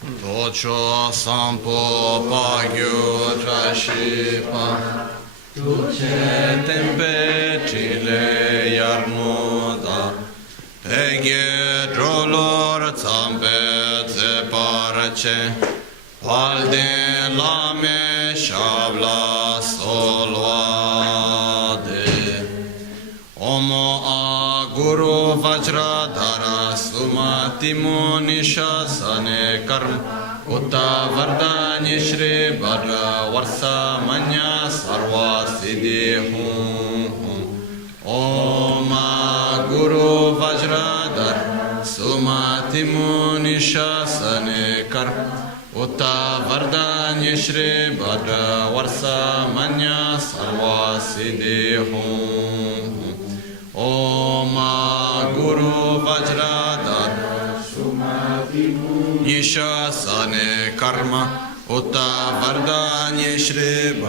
Docho sampo pagyo trashipa Tuce tempe chile yarmuda Peghe drolor zambe zeparce Palde lame shabla solvade Omo a guru vajradhara sumati munisha sane karma Utta vardani shri vara varsa manya sarva siddhi hum Om guru vajradhara sumati munisha sane karma Utta vardani shri vara varsa manya sarva siddhi hum Om guru vajradhara Nisha sane karma Utta vardanya shri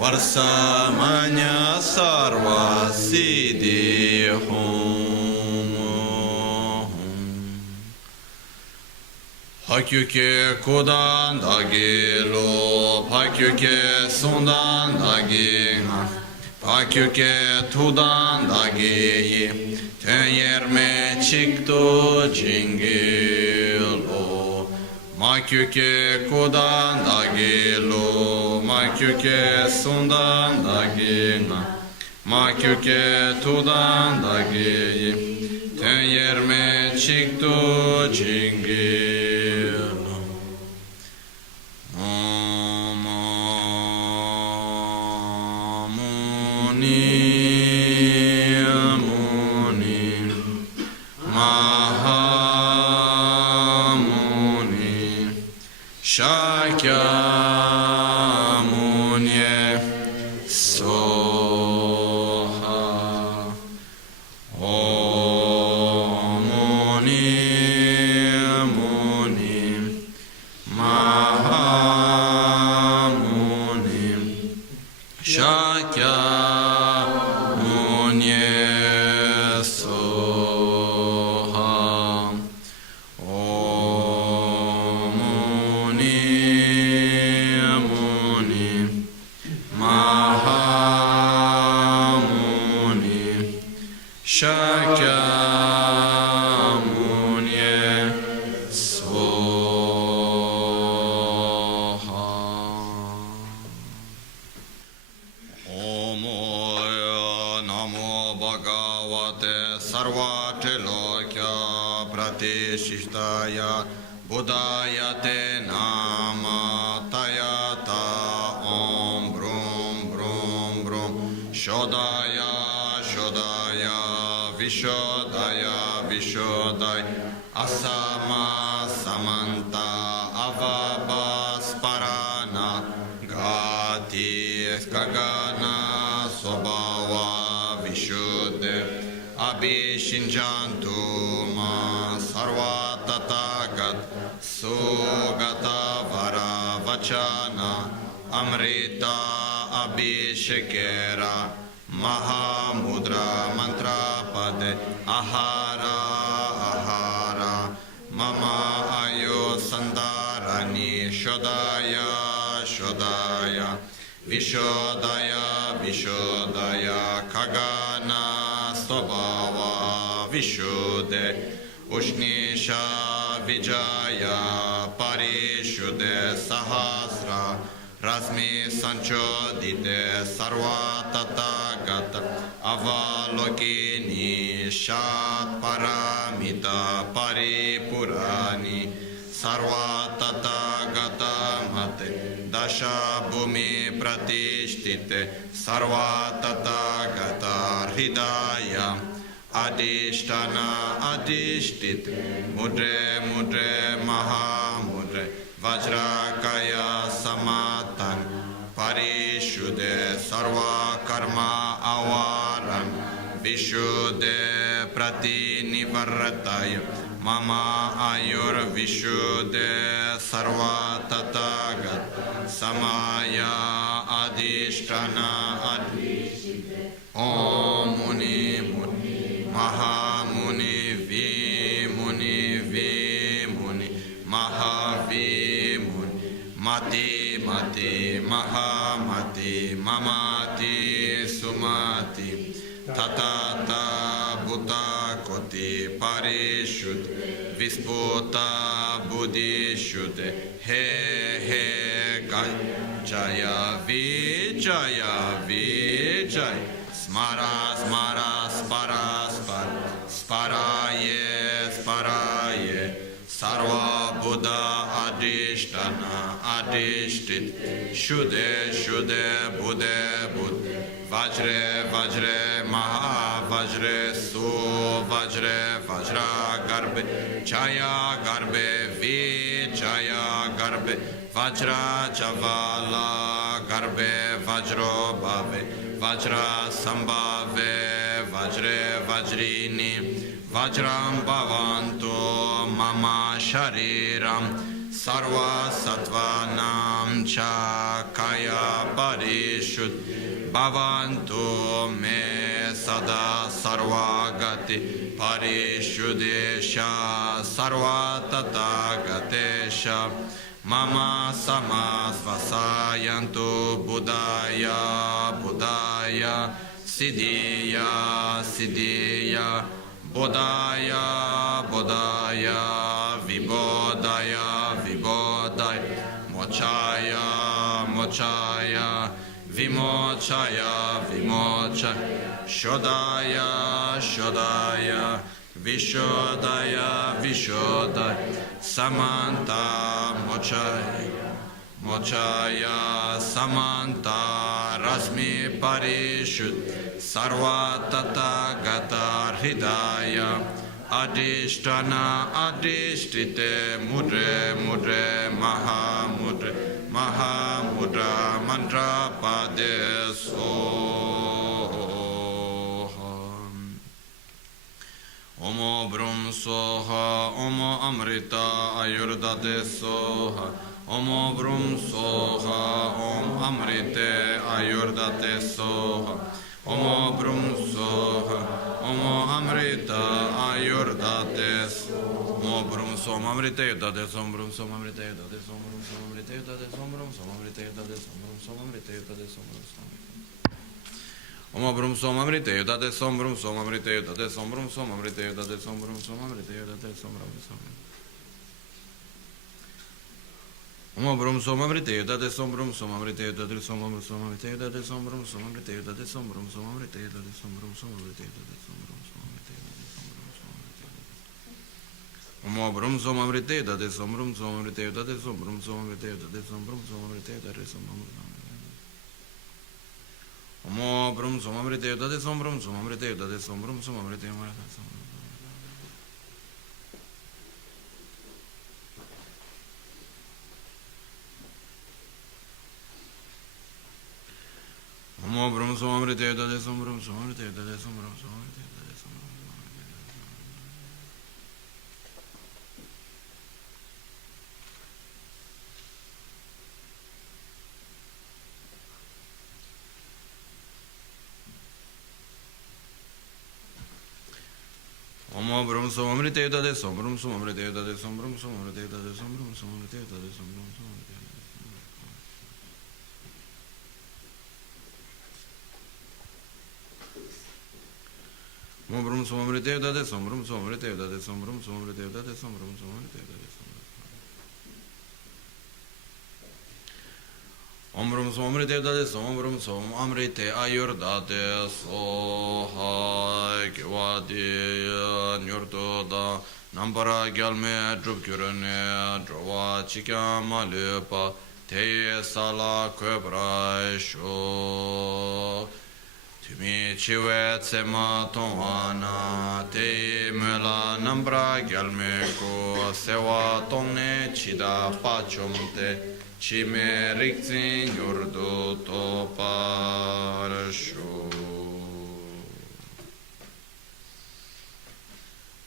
varsa manya sarva siddhi hum Hakyuke kodan dagi lo Hakyuke sundan dagi Hakyuke tudan dagi Tenyerme chikto jingilo Makyuke kodan dagilo Makyuke sundan dagina Makyuke tudan dagi Tenyerme chikto jingilo Shakyamuni Soha Om Muni Mahamuni Shakyamuni Soha Shakyamuni Soha Om Namo Bhagavate Sarvatilokya Pratishtaya Buddhayate Nama Tayata Om Brum Brum Brum Shodaya Shodaya Vishodaya Vishodaya Asama Samanta Avaba Sparana Gati Skagana Sobhava Vishuddhe Abhishinjantu Ma Sarva Tatagat Sugata Vara Vachana Amrita Abhishekera Mahamudra Mantra Pade Ahara Ahara Mama Ayo Sandarani Shodaya Shodaya Vishodaya Vishodaya Kagana Sobhava Vishuddhe Ushnisha Vijaya Parishuddhe Sahasra Rasmi Sanchodite Sarva Tatagata Avalokini Shat Paramita Paripurani Sarva Tatagata Mate Dasha Bhumi Pratishtite Sarva Tatagata Hridaya Adishtana Adishtite Mudre Mudre Mahamudre Vajrakaya Samatan Parishuddhe Sarva Karma Avaram Vishuddhe Pratinivartaya Mama Ayur Vishuddhe Sarva Tatagat Samaya Adishtana Adishtite Om Muni Muni Mahamuni Vi Muni Vi Muni Maha Vimuni Mati Mati Mahamati Mamati Sumati Tatata Buddha Koti Parishut Visputa Buddhishut He He Jaya Vijaya Vijaya Smara Smara Spara Spara Sparaye Sparaye Sarva Buddha Adhishtana Adhishtit Shuddhe Shuddhe Buddhe Buddhe Vajre Vajre Maha Vajre Su Vajre Vajra Garbe Jaya Garbe Vijaya Garbe Vajra Javala Garbe Vajro Bhave Vajra Sambhave Vajre Vajrini Vajram Bhavanto Mama Shariram Sarva Sattvanam Cha Kaya Parishut Bhavanto Me Sada Sarvagati Parishudesha Sarva Tathagatesha Mama Samasvasayantu Buddhaya Buddhaya Siddhiya Siddhiya Bodhaya Bodhaya Vibodhaya Vibodhaya Mochaya Mochaya Vimochaya Vimochaya Shodaya Shodaya Vishodaya Vishodaya Samanta Mochaya Mochaya Samanta Rasmi Parishut Sarva Tathagata Hridaya Adhishtana Adhishtite Mudre Mudre Maha Mudre Maha Mudra Mantra Pade Soha Omo Brum Soha Omo Amrita Ayurdate Soha Omo Brum Soha Om Amrite Ayurdate Soha Omo Brum Soha Omo Amrita Ayurdate Omo Brum Soha Amrita Ayurdate Som Brum Som Amrita Ayurdate Som Brum Som Amrita Ayurdate Som Brum Som Amrita Ayurdate Som Brum Som Amrita Ayurdate Som Brum Som Omo Brum Som Amrita Ayurdate Som Brum Som Amrita Ayurdate Som Brum Som Amrita Ayurdate Som Brum Som Amrita Ayurdate Som Brum Som Omo Brum Som Amrita Ayurdate Som Brum Som Amrita Ayurdate Som Brum Som Amrita Ayurdate Som Brum Som Amrita Ayurdate Som Brum Som Amrita Ayurdate Som Brum Som Amrita Ayurdate Som Brum Som Amrita Ayurdate Omo Brum Som Amrita Ayurdate Som Brum Som Amrita Ayurdate Som Brum Som Amrita Ayurdate Som Brum Som Amrita Ayurdate Som Brum Omo Brum Som Amrita Ayurdate Som Brum Som Amrita Ayurdate Som Brum Som Amrita Ayurdate Som Brum Omo Brum Som Amrita Ayurdate Som Brum Som Amrita Ayurdate Som Brum Som Amrita Ayurdate Som Brum Omo Brum Som Amrita Ayurdate Som Brum Som Amrita Ayurdate Som Brum Som Amrita Ayurdate Som Brum Som Amrita Ayurdate Som Brum Som Amrita Omo Brum Som Amrita Ayurdate Som Brum Som Amrita Ayurdate Som Brum Som Amrita Ayurdate Som Brum Som Amrita Ayurdate Om Brum Som Amrita Ayurdate Som Brum Som Amrita Ayurdate Soha Kivati Nyurto Da Nampara Gyalme Drup Kyurane Drova Chikya Malupa Te Sala Kwebra Sho Tumi Chiwe Tsema Tongwana Te Mela Nampara Gyalme Ko Sewa Tongne Chida Pachomte Cime rikzin yurdu toparashu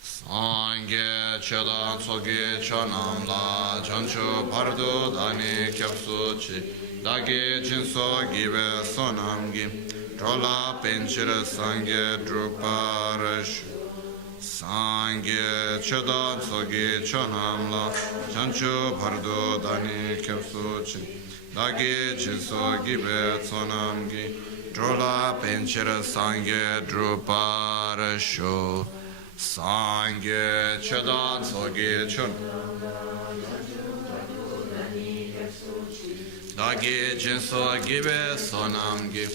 Sangye chedan soge chanamla Chanchu pardu dani kyapsu chi Dagi jinso gibe sonamgi Trola pinchira sangye druparashu Sangye Chodan Sogi Chonamla Chanchu Pardo Dani Kepsuchi Dagi Chiso Gibe Tsonamgi Drola Penchira Sangye Druparasho Sangye Chodan Sogi Chonamla Dagi Chiso Gibe Tsonamgi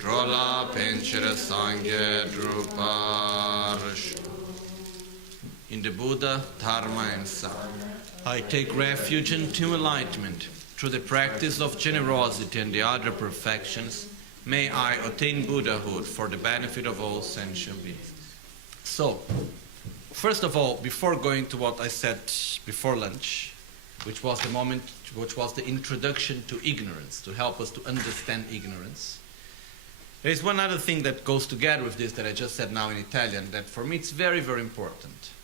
Drola Penchira Sangye Druparasho. In the Buddha, Dharma and Sangha, I take refuge into enlightenment. Through the practice of generosity and the other perfections, may I attain Buddhahood for the benefit of all sentient beings. So, first of all, before going to what I said before lunch, which was the introduction to ignorance, to help us to understand ignorance, there is one other thing that goes together with this that I just said now in Italian, that for me it's very, very important.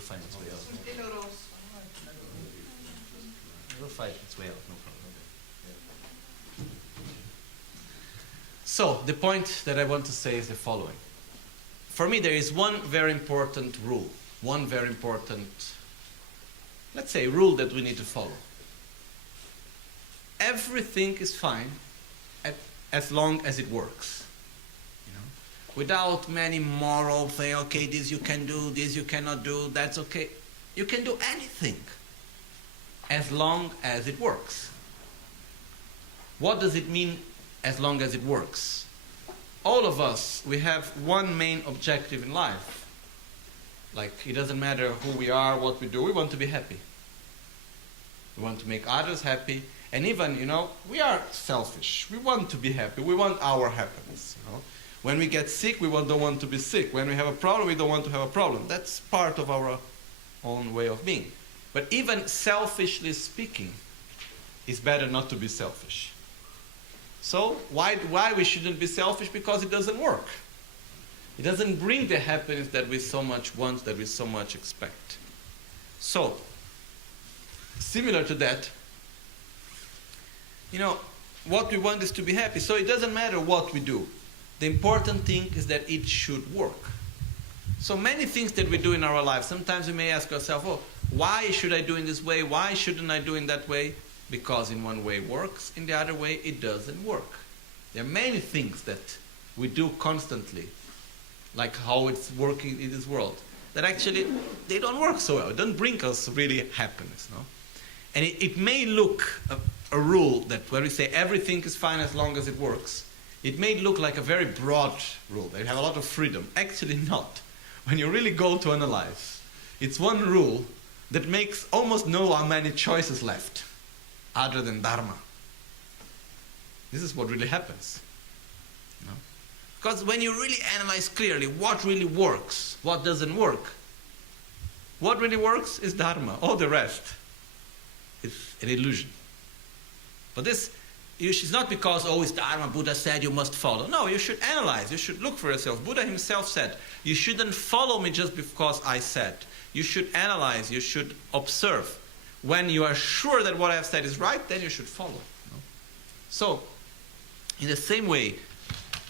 Find its way out. It will find its way out, no problem. So, the point that I want to say is the following. For me, there is one very important rule, one very important, let's say, rule that we need to follow. Everything is fine as long as it works. Without many moral thing, okay, this you can do, this you cannot do, that's okay. You can do anything as long as it works. What does it mean as long as it works? All of us, we have one main objective in life. Like, it doesn't matter who we are, what we do, we want to be happy. We want to make others happy. And even, we are selfish. We want to be happy. We want our happiness, When we get sick, we don't want to be sick. When we have a problem, we don't want to have a problem. That's part of our own way of being. But even selfishly speaking, it's better not to be selfish. So why we shouldn't be selfish? Because it doesn't work. It doesn't bring the happiness that we so much want, that we so much expect. So, similar to that, what we want is to be happy. So it doesn't matter what we do. The important thing is that it should work. So many things that we do in our lives, sometimes we may ask ourselves, why should I do in this way? Why shouldn't I do in that way? Because in one way it works, in the other way it doesn't work. There are many things that we do constantly, like how it's working in this world, that actually they don't work so well. It don't bring us really happiness. No? And it may look a rule that where we say everything is fine as long as it works, it may look like a very broad rule. They have a lot of freedom. Actually not. When you really go to analyze, it's one rule that makes almost no many choices left other than Dharma. This is what really happens. Because when you really analyze clearly what really works, what doesn't work, what really works is Dharma. All the rest is an illusion. But this it's not because, it's Dharma, Buddha said you must follow. No, you should analyze, you should look for yourself. Buddha himself said, you shouldn't follow me just because I said. You should analyze, you should observe. When you are sure that what I have said is right, then you should follow. So, in the same way,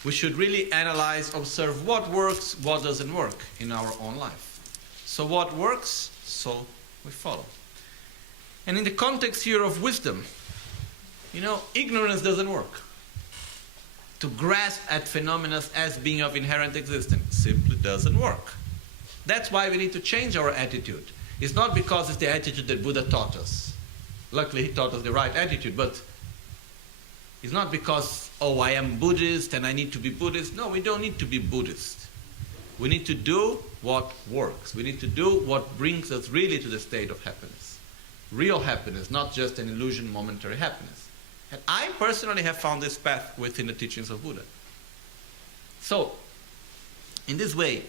we should really analyze, observe what works, what doesn't work in our own life. So what works, so we follow. And in the context here of wisdom, ignorance doesn't work. To grasp at phenomena as being of inherent existence simply doesn't work. That's why we need to change our attitude. It's not because it's the attitude that Buddha taught us. Luckily, he taught us the right attitude, but it's not because, I am Buddhist and I need to be Buddhist. No, we don't need to be Buddhist. We need to do what works. We need to do what brings us really to the state of happiness. Real happiness, not just an illusion, momentary happiness. And I personally have found this path within the teachings of Buddha. So, in this way,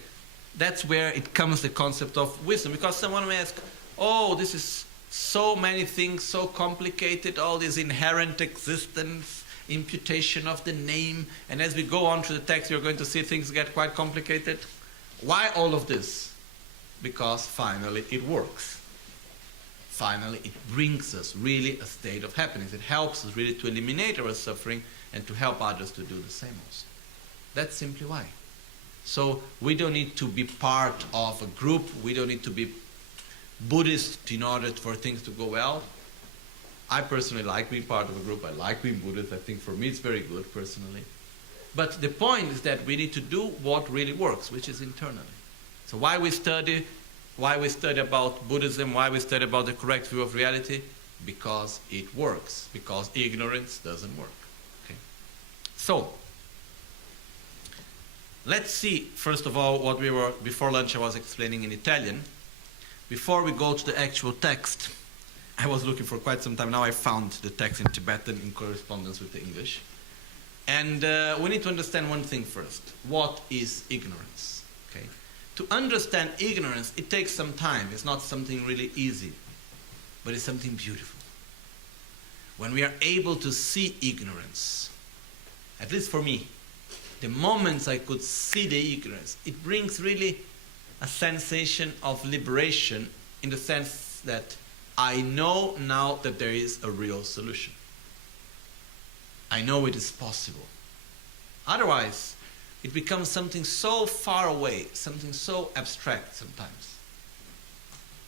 that's where it comes the concept of wisdom. Because someone may ask, this is so many things, so complicated, all this inherent existence, imputation of the name, and as we go on through the text, you're going to see things get quite complicated. Why all of this? Because finally it works. finally it brings us really a state of happiness. It helps us really to eliminate our suffering and to help others to do the same also. That's simply why. So we don't need to be part of a group. We don't need to be Buddhist in order for things to go well. I personally like being part of a group. I like being Buddhist. I think for me it's very good personally. But the point is that we need to do what really works, which is internally. So why we study about Buddhism, why we study about the correct view of reality? Because it works. Because ignorance doesn't work. Okay? So, let's see, first of all, what we were, before lunch I was explaining in Italian. Before we go to the actual text, I was looking for quite some time. Now I found the text in Tibetan in correspondence with the English. And we need to understand one thing first. What is ignorance? Okay? To understand ignorance, it takes some time. It's not something really easy, but it's something beautiful. When we are able to see ignorance, at least for me, the moments I could see the ignorance, it brings really a sensation of liberation in the sense that I know now that there is a real solution. I know it is possible. Otherwise, it becomes something so far away, something so abstract sometimes,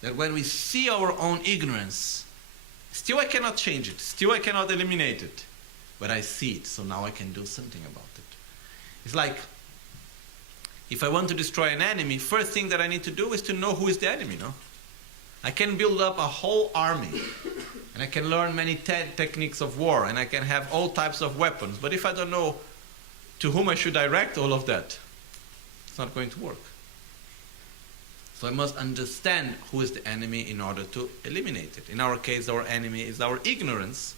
that when we see our own ignorance, still I cannot change it, still I cannot eliminate it, but I see it, so now I can do something about it. It's like, if I want to destroy an enemy, first thing that I need to do is to know who is the enemy, no? I can build up a whole army, and I can learn many techniques of war, and I can have all types of weapons, but if I don't know to whom I should direct all of that, it's not going to work. So I must understand who is the enemy in order to eliminate it. In our case, our enemy is our ignorance.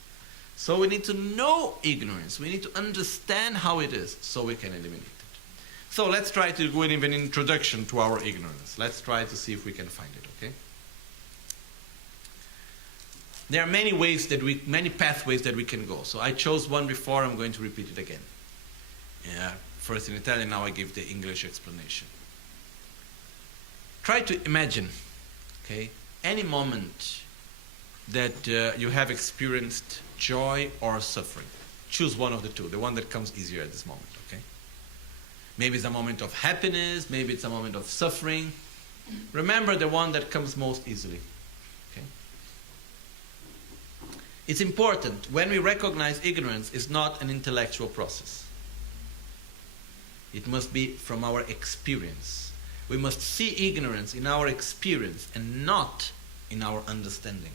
So we need to know ignorance. We need to understand how it is so we can eliminate it. So let's try to do an introduction to our ignorance. Let's try to see if we can find it, okay? There are many pathways that we can go. So I chose one before, I'm going to repeat it again. First in Italian, now I give the English explanation. Try to imagine, okay, any moment that you have experienced joy or suffering. Choose one of the two, the one that comes easier at this moment, okay? Maybe it's a moment of happiness, maybe it's a moment of suffering. Remember the one that comes most easily, okay? It's important, when we recognize ignorance, it's not an intellectual process. It must be from our experience. We must see ignorance in our experience and not in our understanding.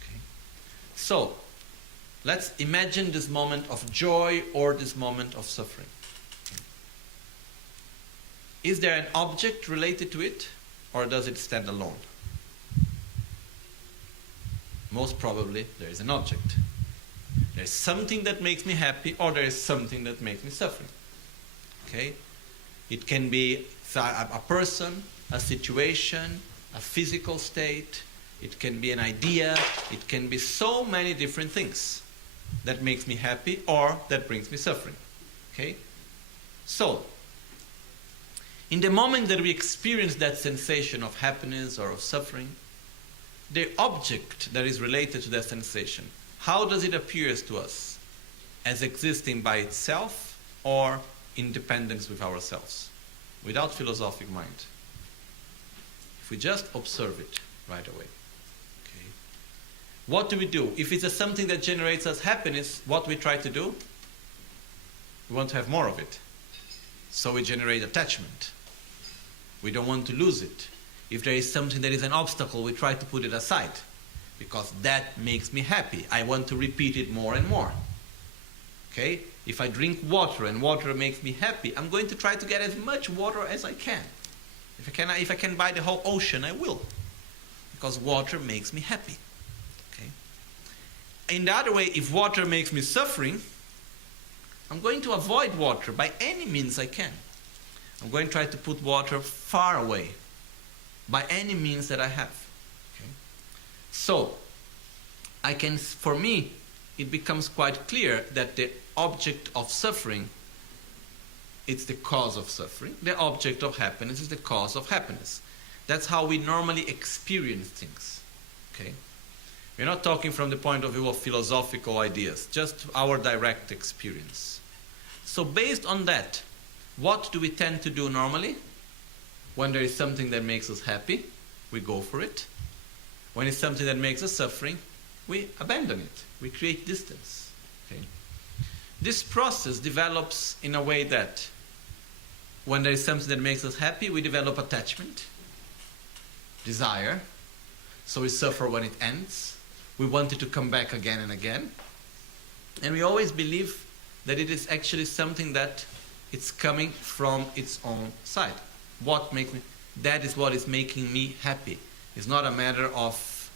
Okay? So, let's imagine this moment of joy or this moment of suffering. Is there an object related to it, or does it stand alone? Most probably there is an object. There is something that makes me happy, or there is something that makes me suffering. Okay? It can be a person, a situation, a physical state. It can be an idea. It can be so many different things that makes me happy or that brings me suffering. Okay? So, in the moment that we experience that sensation of happiness or of suffering, the object that is related to that sensation, how does it appear to us? As existing by itself or in dependence with ourselves? Without philosophic mind. If we just observe it right away. Okay. What do we do? If it's something that generates us happiness, what we try to do? We want to have more of it. So we generate attachment. We don't want to lose it. If there is something that is an obstacle, we try to put it aside. Because that makes me happy. I want to repeat it more and more. Okay? If I drink water and water makes me happy, I'm going to try to get as much water as I can. If I can buy the whole ocean, I will. Because water makes me happy. Okay? In the other way, if water makes me suffering, I'm going to avoid water by any means I can. I'm going to try to put water far away by any means that I have. Okay? So, for me, it becomes quite clear that the object of suffering, it's the cause of suffering. The object of happiness is the cause of happiness. That's how we normally experience things. Okay? We're not talking from the point of view of philosophical ideas, just our direct experience. So based on that, what do we tend to do normally? When there is something that makes us happy, we go for it. When it's something that makes us suffering, we abandon it. We create distance. Okay? This process develops in a way that when there is something that makes us happy, we develop attachment, desire. So we suffer when it ends. We want it to come back again and again. And we always believe that it is actually something that it's coming from its own side. That is what is making me happy. It's not a matter of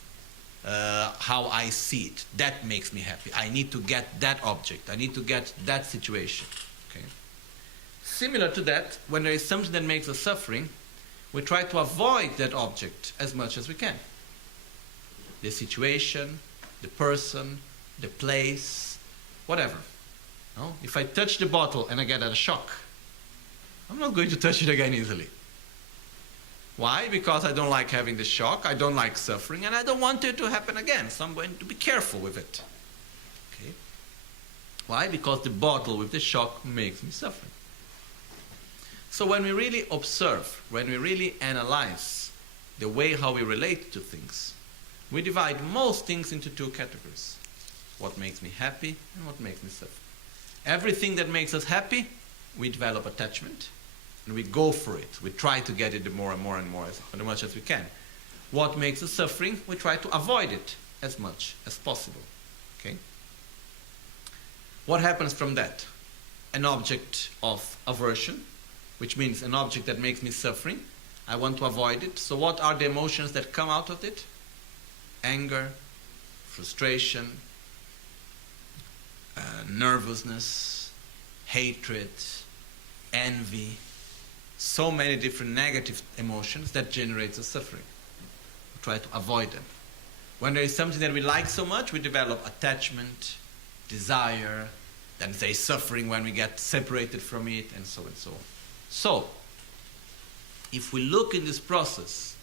how I see it. That makes me happy. I need to get that object. I need to get that situation. Okay. Similar to that, when there is something that makes us suffering, we try to avoid that object as much as we can. The situation, the person, the place, whatever. No? If I touch the bottle and I get a shock, I'm not going to touch it again easily. Why? Because I don't like having the shock, I don't like suffering, and I don't want it to happen again. So I'm going to be careful with it. Okay? Why? Because the bottle with the shock makes me suffer. So when we really observe, when we really analyze the way how we relate to things, we divide most things into two categories. What makes me happy and what makes me suffer. Everything that makes us happy, we develop attachment. And we go for it. We try to get it more and more and more, as much as we can. What makes us suffering, we try to avoid it as much as possible. Okay? What happens from that? An object of aversion, which means an object that makes me suffering. I want to avoid it. So what are the emotions that come out of it? Anger, frustration, nervousness, hatred, envy. So many different negative emotions that generates a suffering. We try to avoid them. When there is something that we like so much, we develop attachment, desire, then there is suffering when we get separated from it, and so on. So, if we look in this process,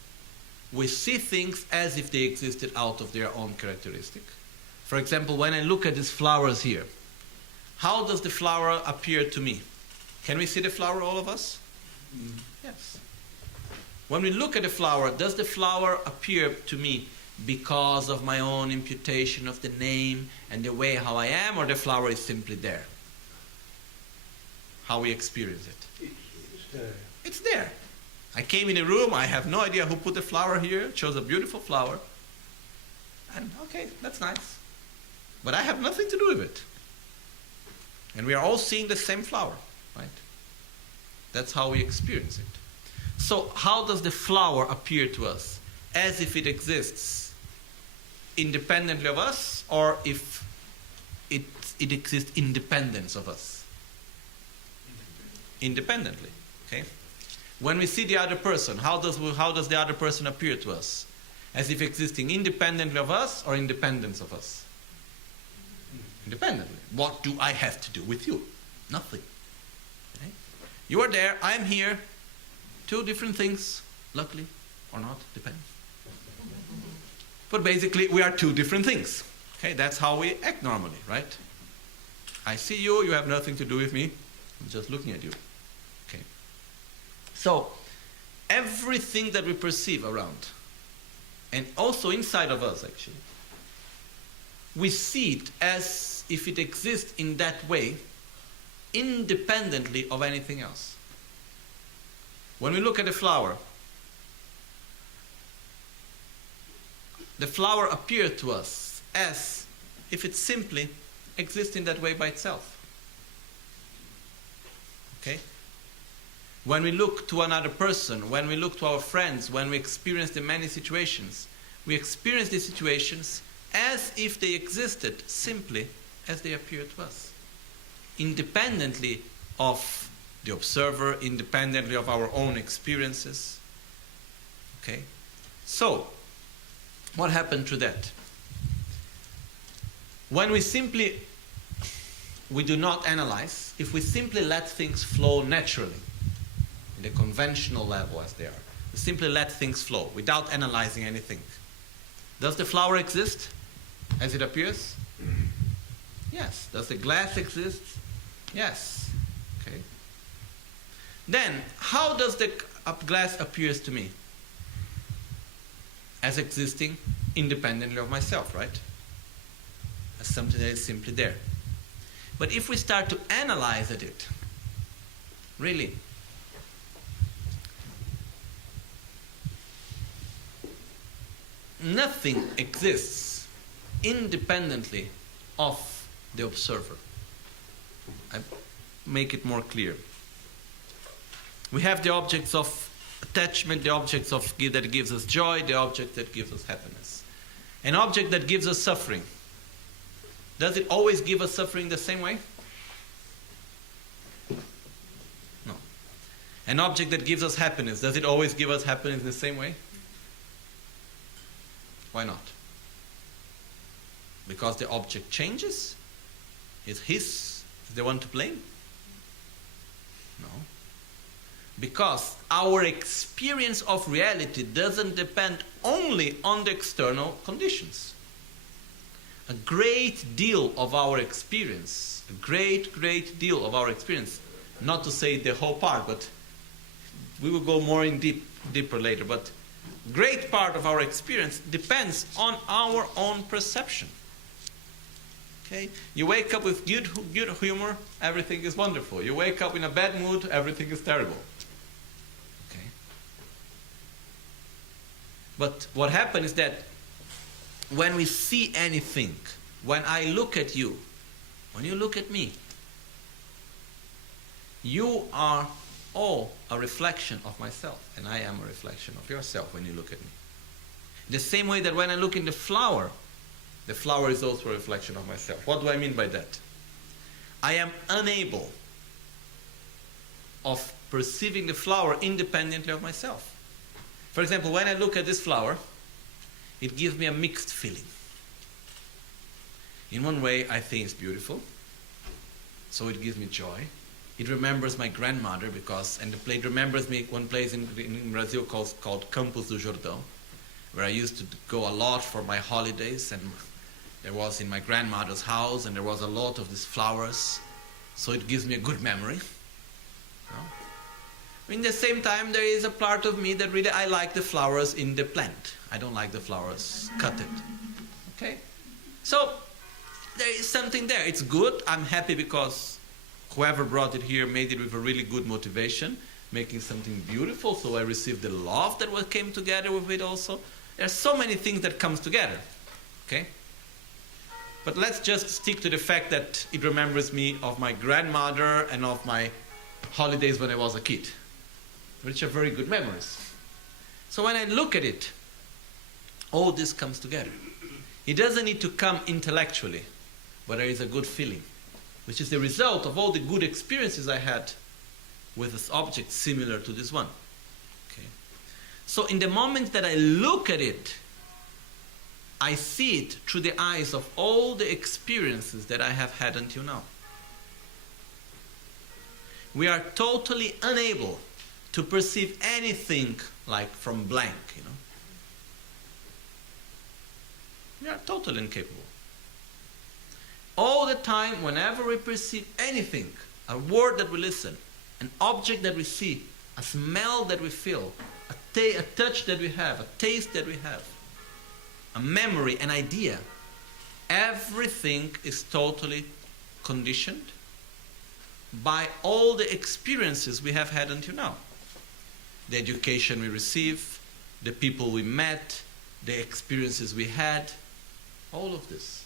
we see things as if they existed out of their own characteristic. For example, when I look at these flowers here, how does the flower appear to me? Can we see the flower, all of us? Yes. When we look at the flower, does the flower appear to me because of my own imputation of the name and the way how I am, or the flower is simply there? How we experience it? It's there. It's there. I came in a room, I have no idea who put the flower here, it shows a beautiful flower. And okay, that's nice. But I have nothing to do with it. And we are all seeing the same flower, right? That's how we experience it. So how does the flower appear to us? As if it exists independently of us, or if it exists independent of us? Independently. Okay? When we see the other person, how does the other person appear to us? As if existing independently of us or independence of us? Independently. What do I have to do with you? Nothing. Okay? You are there, I'm here. Two different things, luckily or not, depends. But basically, we are two different things. Okay, that's how we act normally, right? I see you, you have nothing to do with me. I'm just looking at you. Okay. So, everything that we perceive around, and also inside of us actually, we see it as if it exists in that way, independently of anything else. When we look at a flower, the flower appears to us as if it simply exists in that way by itself. Okay? When we look to another person, when we look to our friends, when we experience the many situations, we experience these situations as if they existed simply as they appear to us, independently of the observer, independently of our own experiences. Okay? So, what happened to that? When we do not analyze, if we simply let things flow naturally, in the conventional level as they are, we simply let things flow without analyzing anything. Does the flower exist as it appears? Yes. Does the glass exist? Yes. Okay. Then, how does the glass appears to me? As existing independently of myself, right? As something that is simply there. But if we start to analyze at it, really, nothing exists independently of the observer. I make it more clear. We have the objects of attachment, the objects that gives us joy, the object that gives us happiness. An object that gives us suffering. Does it always give us suffering the same way? No. An object that gives us happiness, does it always give us happiness in the same way? Why not? Because the object changes? Is the one to blame? No. Because our experience of reality doesn't depend only on the external conditions. A great deal of our experience, not to say the whole part, but we will go more deeper later, but great part of our experience depends on our own perception. Okay? You wake up with good humor, everything is wonderful. You wake up in a bad mood, everything is terrible. Okay? But what happens is that when we see anything, when I look at you, when you look at me, you are all a reflection of myself, and I am a reflection of yourself when you look at me. The same way that when I look in the flower is also a reflection of myself. What do I mean by that? I am unable of perceiving the flower independently of myself. For example, when I look at this flower, it gives me a mixed feeling. In one way, I think it's beautiful, so it gives me joy. It remembers my grandmother and the place remembers me one place in Brazil called Campos do Jordão, where I used to go a lot for my holidays, and there was in my grandmother's house, and there was a lot of these flowers, so it gives me a good memory. In the same time, there is a part of me that really I like the flowers in the plant. I don't like the flowers cut it. Okay? So there is something there. It's good. I'm happy because whoever brought it here made it with a really good motivation, making something beautiful, so I received the love that came together with it also. There are so many things that comes together. Okay? But let's just stick to the fact that it remembers me of my grandmother and of my holidays when I was a kid, which are very good memories. So when I look at it, all this comes together. It doesn't need to come intellectually, but there is a good feeling, which is the result of all the good experiences I had with this object similar to this one. Okay. So in the moment that I look at it, I see it through the eyes of all the experiences that I have had until now. We are totally unable to perceive anything like from blank, We are totally incapable. All the time, whenever we perceive anything, a word that we listen, an object that we see, a smell that we feel, a touch that we have, a taste that we have, a memory, an idea, everything is totally conditioned by all the experiences we have had until now. The education we receive, the people we met, the experiences we had, all of this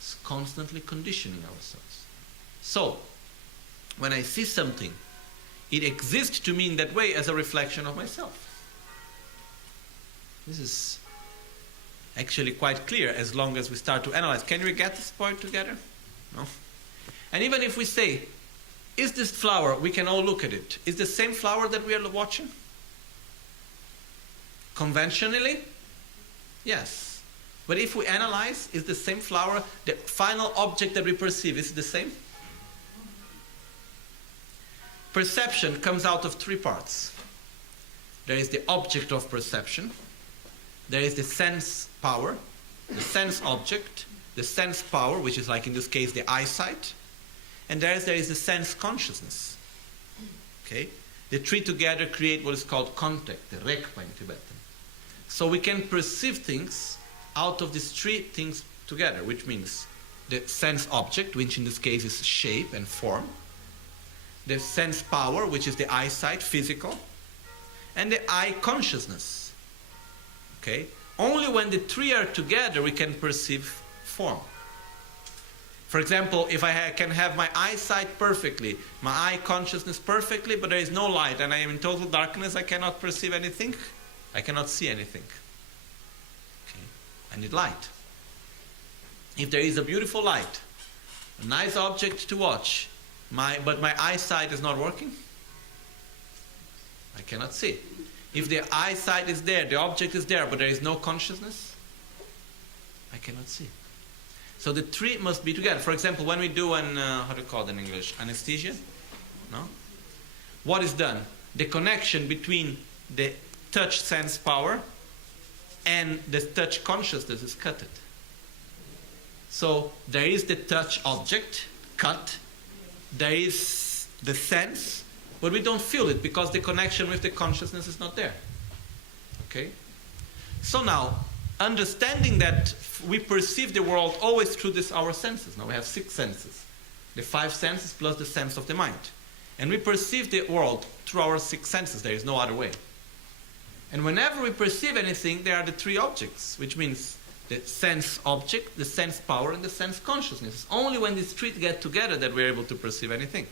is constantly conditioning ourselves. So, when I see something, it exists to me in that way as a reflection of myself. This is actually quite clear as long as we start to analyze. Can we get this point together? No? And even if we say, is this flower, we can all look at it. Is the same flower that we are watching? Conventionally? Yes. But if we analyze, is the same flower, the final object that we perceive, is it the same? Perception comes out of three parts. There is the object of perception, there is the sense power, the sense object, the sense power, which is like in this case the eyesight, and there is the sense consciousness. Okay? The three together create what is called contact, the rekpa in Tibetan. So we can perceive things out of these three things together, which means the sense object, which in this case is shape and form, the sense power, which is the eyesight, physical, and the eye consciousness. Okay? Only when the three are together we can perceive form. For example, if I can have my eyesight perfectly, my eye consciousness perfectly, but there is no light and I am in total darkness, I cannot perceive anything. I cannot see anything. Okay? I need light. If there is a beautiful light, a nice object to watch, but my eyesight is not working, I cannot see. If the eyesight is there, the object is there, but there is no consciousness, I cannot see. So the three must be together. For example, when we do how do you call it in English? Anesthesia? No? What is done? The connection between the touch sense power and the touch consciousness is cut. So there is the touch object, cut. There is the sense, but we don't feel it because the connection with the consciousness is not there. Okay? So now, understanding that we perceive the world always through our senses. Now we have 6 senses. The 5 senses plus the sense of the mind. And we perceive the world through our 6 senses. There is no other way. And whenever we perceive anything, there are the 3 objects, which means the sense object, the sense power, and the sense consciousness. It's only when these 3 get together that we're able to perceive anything.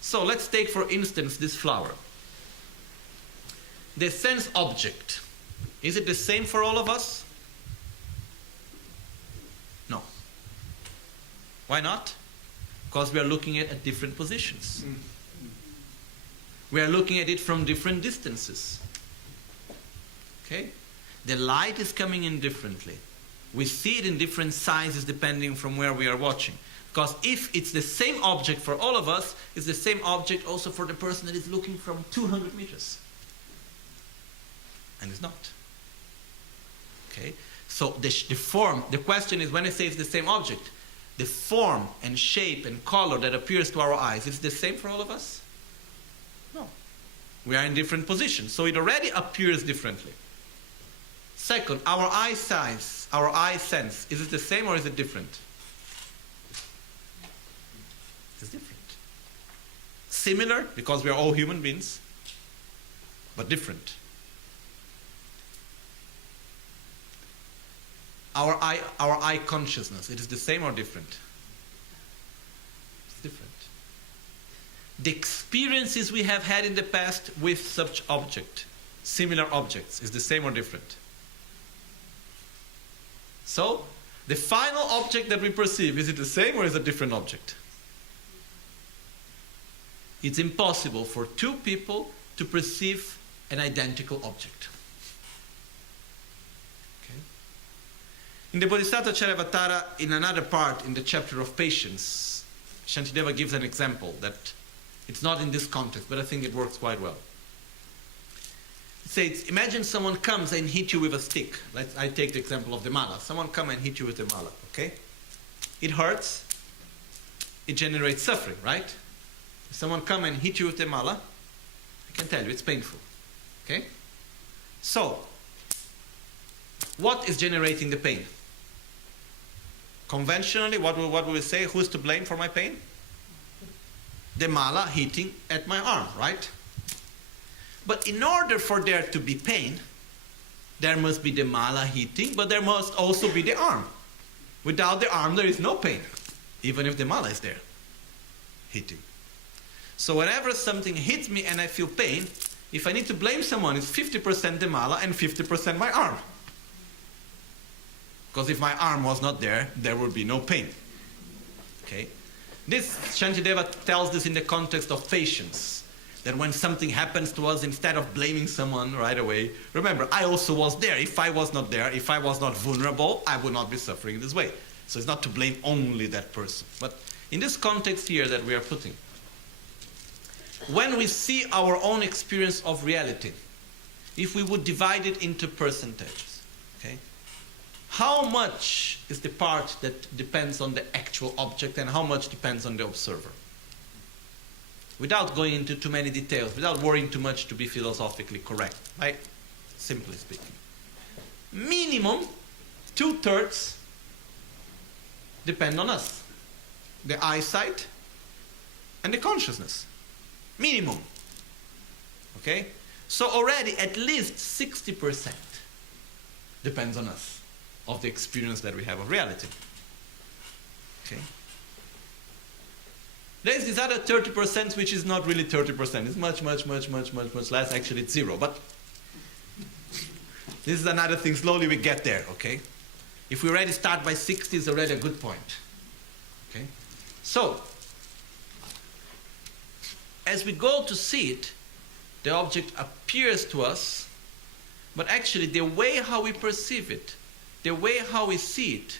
So let's take, for instance, this flower. The sense object. Is it the same for all of us? No. Why not? Because we are looking at different positions. We are looking at it from different distances. Okay? The light is coming in differently. We see it in different sizes depending from where we are watching. Because if it's the same object for all of us, it's the same object also for the person that is looking from 200 meters. And it's not. Okay? So the form, the question is, when I say it's the same object, the form and shape and color that appears to our eyes, is it the same for all of us? No. We are in different positions, so it already appears differently. Second, our eye size, our eye sense, is it the same or is it different? It's different. Similar, because we are all human beings, but different. Our eye consciousness, it is the same or different? It's different. The experiences we have had in the past with such object, similar objects, is the same or different? So, the final object that we perceive, is it the same or is it a different object? It's impossible for 2 people to perceive an identical object. In the Bodhisattva Charyavatara, in another part, in the chapter of patience, Shantideva gives an example that it's not in this context, but I think it works quite well. It says, imagine someone comes and hits you with a stick. I take the example of the mala. Someone comes and hits you with the mala, okay? It hurts. It generates suffering, right? If someone comes and hits you with the mala, I can tell you, it's painful, okay? So, what is generating the pain? Conventionally, what will we say? Who's to blame for my pain? The mala hitting at my arm, right? But in order for there to be pain, there must be the mala hitting, but there must also be the arm. Without the arm, there is no pain, even if the mala is there, hitting. So whenever something hits me and I feel pain, if I need to blame someone, it's 50% the mala and 50% my arm. Because if my arm was not there, there would be no pain. Okay? This, Shantideva tells this in the context of patience. That when something happens to us, instead of blaming someone right away, remember, I also was there. If I was not there, if I was not vulnerable, I would not be suffering this way. So it's not to blame only that person. But in this context here that we are putting, when we see our own experience of reality, if we would divide it into percentages, okay? How much is the part that depends on the actual object and how much depends on the observer? Without going into too many details, without worrying too much to be philosophically correct, right? Simply speaking. Minimum 2/3 depend on us. The eyesight and the consciousness. Minimum. Okay? So already at least 60% depends on us, of the experience that we have of reality. Okay? There's this other 30% which is not really 30%. It's much less. Actually, it's 0. But this is another thing. Slowly we get there, okay? If we already start by 60, it's already a good point. Okay? So, as we go to see it, the object appears to us, but actually the way how we perceive it, the way how we see it,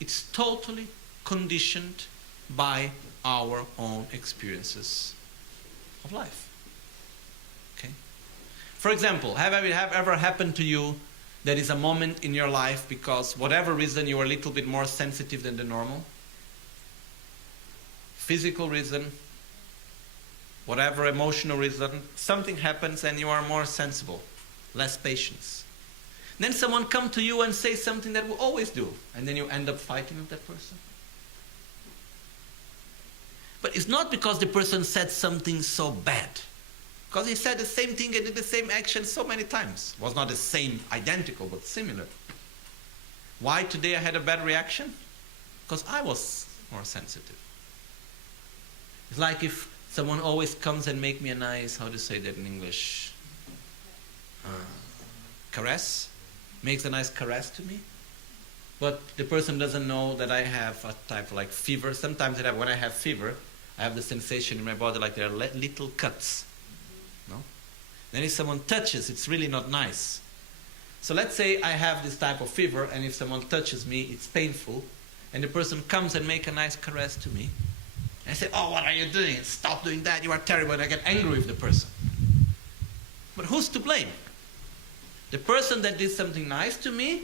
it's totally conditioned by our own experiences of life. Okay? For example, have ever happened to you that is a moment in your life because whatever reason you are a little bit more sensitive than the normal? Physical reason, whatever emotional reason, something happens and you are more sensible, less patience. Then someone comes to you and says something that we always do, and then you end up fighting with that person. But it's not because the person said something so bad. Because he said the same thing and did the same action so many times. It was not the same, identical, but similar. Why today I had a bad reaction? Because I was more sensitive. It's like if someone always comes and make me a nice, how to say that in English? Caress. Makes a nice caress to me. But the person doesn't know that I have a type of like fever. Sometimes when I have fever, I have the sensation in my body like there are little cuts. No? Then if someone touches, it's really not nice. So let's say I have this type of fever, and if someone touches me, it's painful, and the person comes and make a nice caress to me, and I say, "Oh, what are you doing? Stop doing that, you are terrible," and I get angry with the person. But who's to blame? The person that did something nice to me,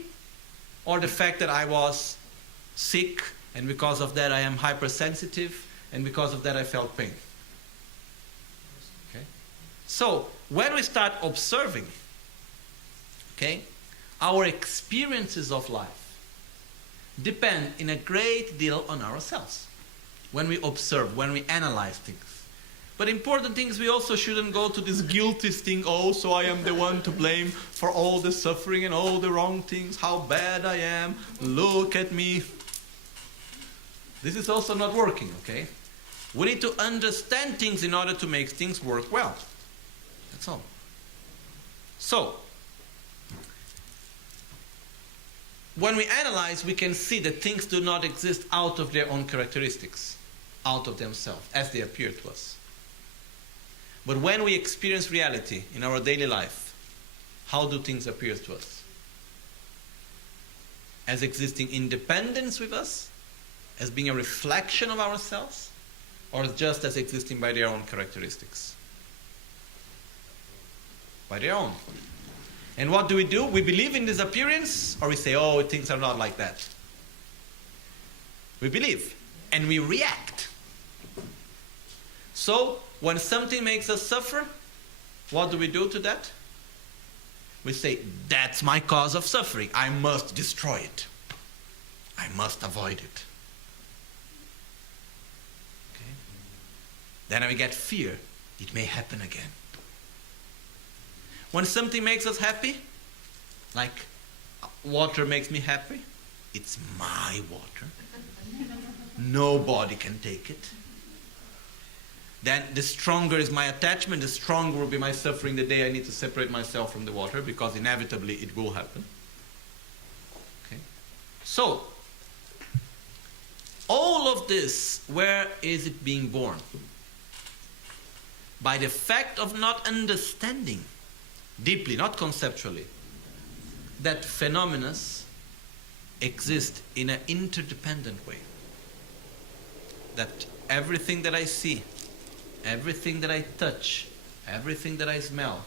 or the fact that I was sick, and because of that I am hypersensitive, and because of that I felt pain? Okay? So, when we start observing, okay, our experiences of life depend in a great deal on ourselves. When we observe, when we analyze things. But important things, we also shouldn't go to this guilty thing, "Oh, so I am the one to blame for all the suffering and all the wrong things, how bad I am, look at me." This is also not working, okay? We need to understand things in order to make things work well. That's all. So, when we analyze, we can see that things do not exist out of their own characteristics, out of themselves, as they appear to us. But when we experience reality in our daily life, how do things appear to us? As existing independence with us? As being a reflection of ourselves? Or just as existing by their own characteristics? By their own. And what do? We believe in this appearance, or we say, "Oh, things are not like that"? We believe, and we react. So, when something makes us suffer, what do we do to that? We say, "That's my cause of suffering. I must destroy it. I must avoid it." Okay? Then we get fear. It may happen again. When something makes us happy, like water makes me happy, it's my water. Nobody can take it. Then the stronger is my attachment, the stronger will be my suffering the day I need to separate myself from the water, because inevitably it will happen. Okay? So, all of this, where is it being born? By the fact of not understanding deeply, not conceptually, that phenomena exist in an interdependent way. That everything that I see, everything that I touch, everything that I smell,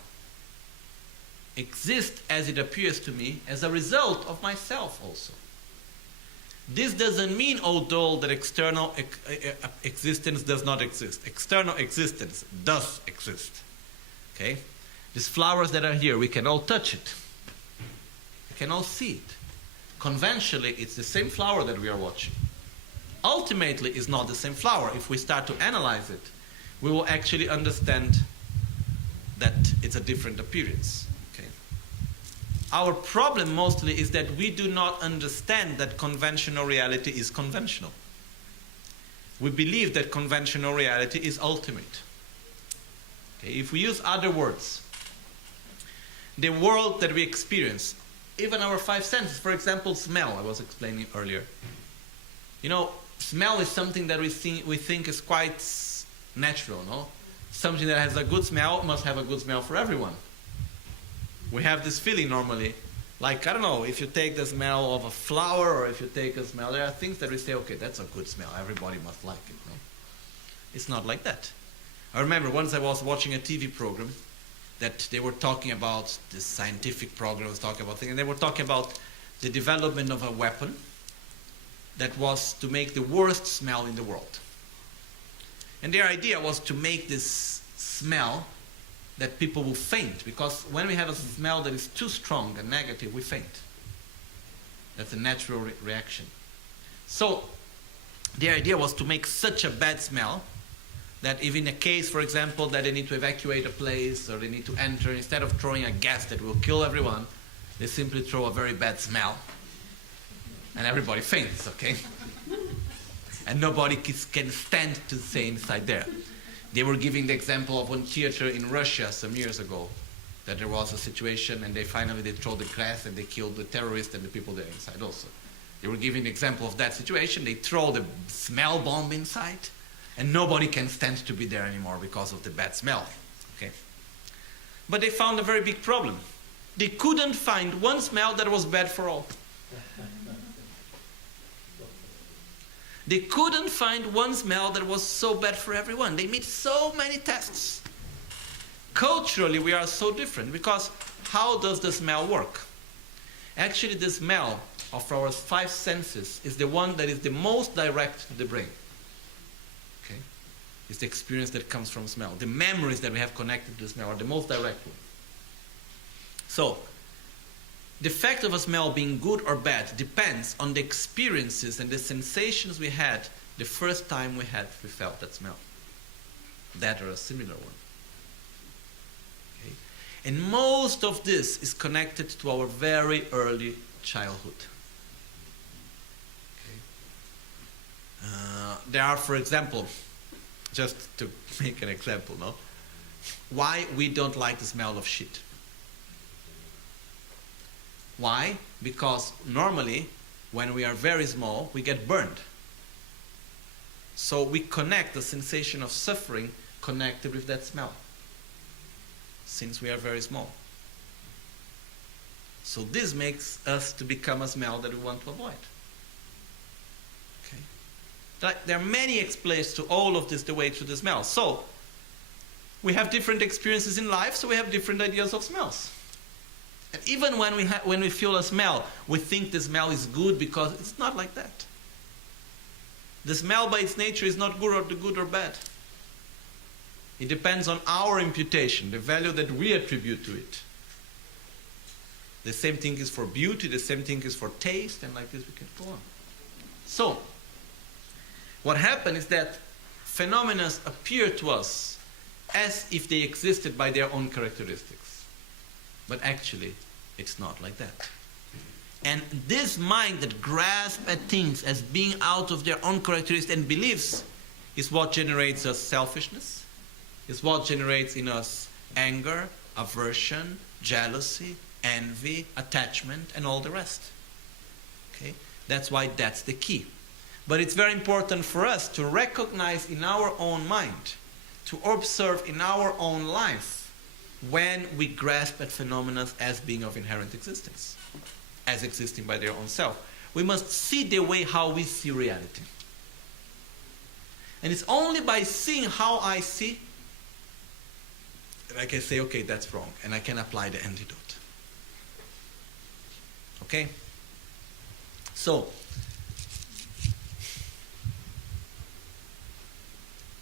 exist as it appears to me as a result of myself also. This doesn't mean, although that external existence does not exist. External existence does exist. Okay? These flowers that are here, we can all touch it. We can all see it. Conventionally, it's the same flower that we are watching. Ultimately, it's not the same flower. If we start to analyze it, we will actually understand that it's a different appearance. Okay? Our problem mostly is that we do not understand that conventional reality is conventional. We believe that conventional reality is ultimate. Okay? If we use other words, the world that we experience, even our five senses, for example, smell, I was explaining earlier. You know, smell is something that we think is quite natural, no? Something that has a good smell must have a good smell for everyone. We have this feeling normally, like, I don't know, if you take the smell of a flower or if you take a smell, there are things that we say, okay, that's a good smell, everybody must like it, no? It's not like that. I remember once I was watching a TV program that they were talking about, this scientific program was talking about things, and they were talking about the development of a weapon that was to make the worst smell in the world. And their idea was to make this smell that people will faint, because when we have a smell that is too strong and negative, we faint. That's a natural reaction. So the idea was to make such a bad smell that if in a case, for example, that they need to evacuate a place or they need to enter, instead of throwing a gas that will kill everyone, they simply throw a very bad smell and everybody faints, okay? And nobody can stand to stay inside there. They were giving the example of one theater in Russia some years ago, that there was a situation and they throw the glass and they killed the terrorists and the people there inside also. They were giving the example of that situation. They throw the smell bomb inside and nobody can stand to be there anymore because of the bad smell. Okay? But they found a very big problem. They couldn't find one smell that was bad for all. They couldn't find one smell that was so bad for everyone. They made so many tests. Culturally, we are so different, because how does the smell work? Actually, the smell of our five senses is the one that is the most direct to the brain. Okay? It's the experience that comes from smell. The memories that we have connected to the smell are the most direct one. So, the fact of a smell being good or bad depends on the experiences and the sensations we had the first time we felt that smell. That or a similar one. Okay? And most of this is connected to our very early childhood. Okay? There are, for example, just to make an example, no? Why we don't like the smell of shit. Why? Because normally, when we are very small, we get burned. So we connect the sensation of suffering connected with that smell, since we are very small. So this makes us to become a smell that we want to avoid. Okay? There are many explanations to all of this, the way to the smell. So we have different experiences in life, so we have different ideas of smells. And even when we feel a smell, we think the smell is good, because it's not like that. The smell by its nature is not good or bad. It depends on our imputation, the value that we attribute to it. The same thing is for beauty, the same thing is for taste, and like this we can go on. So, what happened is that phenomena appear to us as if they existed by their own characteristics. But actually, it's not like that. And this mind that grasps at things as being out of their own characteristics and beliefs is what generates us selfishness, is what generates in us anger, aversion, jealousy, envy, attachment, and all the rest. Okay? That's why that's the key. But it's very important for us to recognize in our own mind, to observe in our own life, when we grasp at phenomena as being of inherent existence, as existing by their own self. We must see the way how we see reality. And it's only by seeing how I see that I can say, okay, that's wrong, and I can apply the antidote. Okay? So,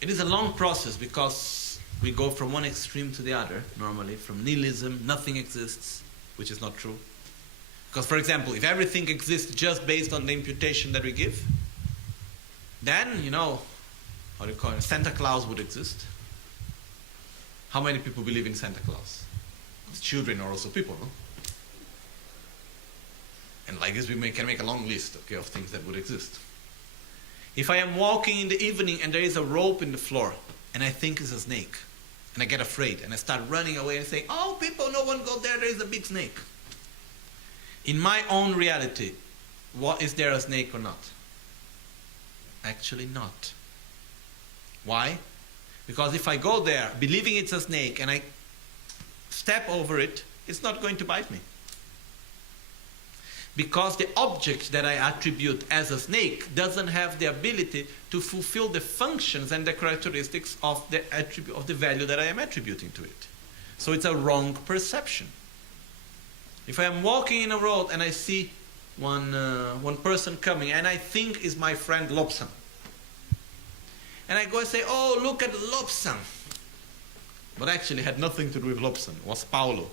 it is a long process because we go from one extreme to the other, normally, from nihilism, nothing exists, which is not true. Because, for example, if everything exists just based on the imputation that we give, then, you know, how do you call it, Santa Claus would exist. How many people believe in Santa Claus? Because children are also people, no? And like this, we can make a long list, okay, of things that would exist. If I am walking in the evening and there is a rope in the floor, and I think it's a snake, and I get afraid, and I start running away and saying, oh, people, no one go there is a big snake. In my own reality, is there a snake or not? Actually not. Why? Because if I go there, believing it's a snake, and I step over it, it's not going to bite me. Because the object that I attribute as a snake doesn't have the ability to fulfill the functions and the characteristics of the value that I am attributing to it. So it's a wrong perception. If I am walking in a road and I see one person coming and I think is my friend Lobsang, and I go and say, oh, look at Lobsang. But actually had nothing to do with Lobsang. It was Paulo.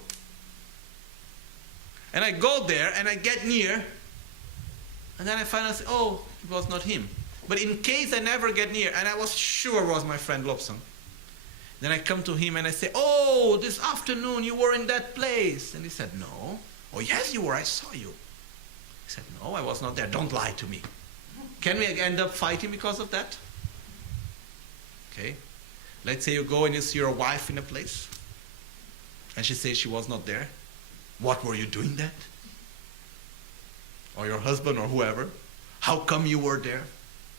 And I go there and I get near, and then I finally say, oh, it was not him. But in case I never get near, and I was sure it was my friend Lobsang, then I come to him and I say, oh, this afternoon you were in that place. And he said, no. Oh, yes, you were. I saw you. He said, no, I was not there. Don't lie to me. Can we end up fighting because of that? Okay. Let's say you go and you see your wife in a place, and she says she was not there. What were you doing that? Or your husband or whoever. How come you were there?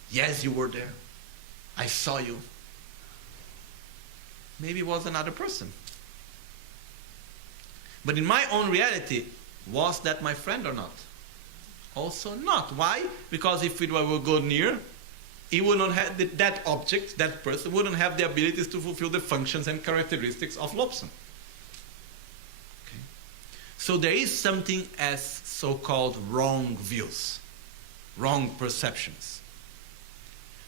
Yes, you were there. I saw you. Maybe it was another person. But in my own reality, was that my friend or not? Also not. Why? Because if it were go near, it would not have that object, that person, wouldn't have the abilities to fulfill the functions and characteristics of Lobsang. So there is something as so-called wrong views, wrong perceptions.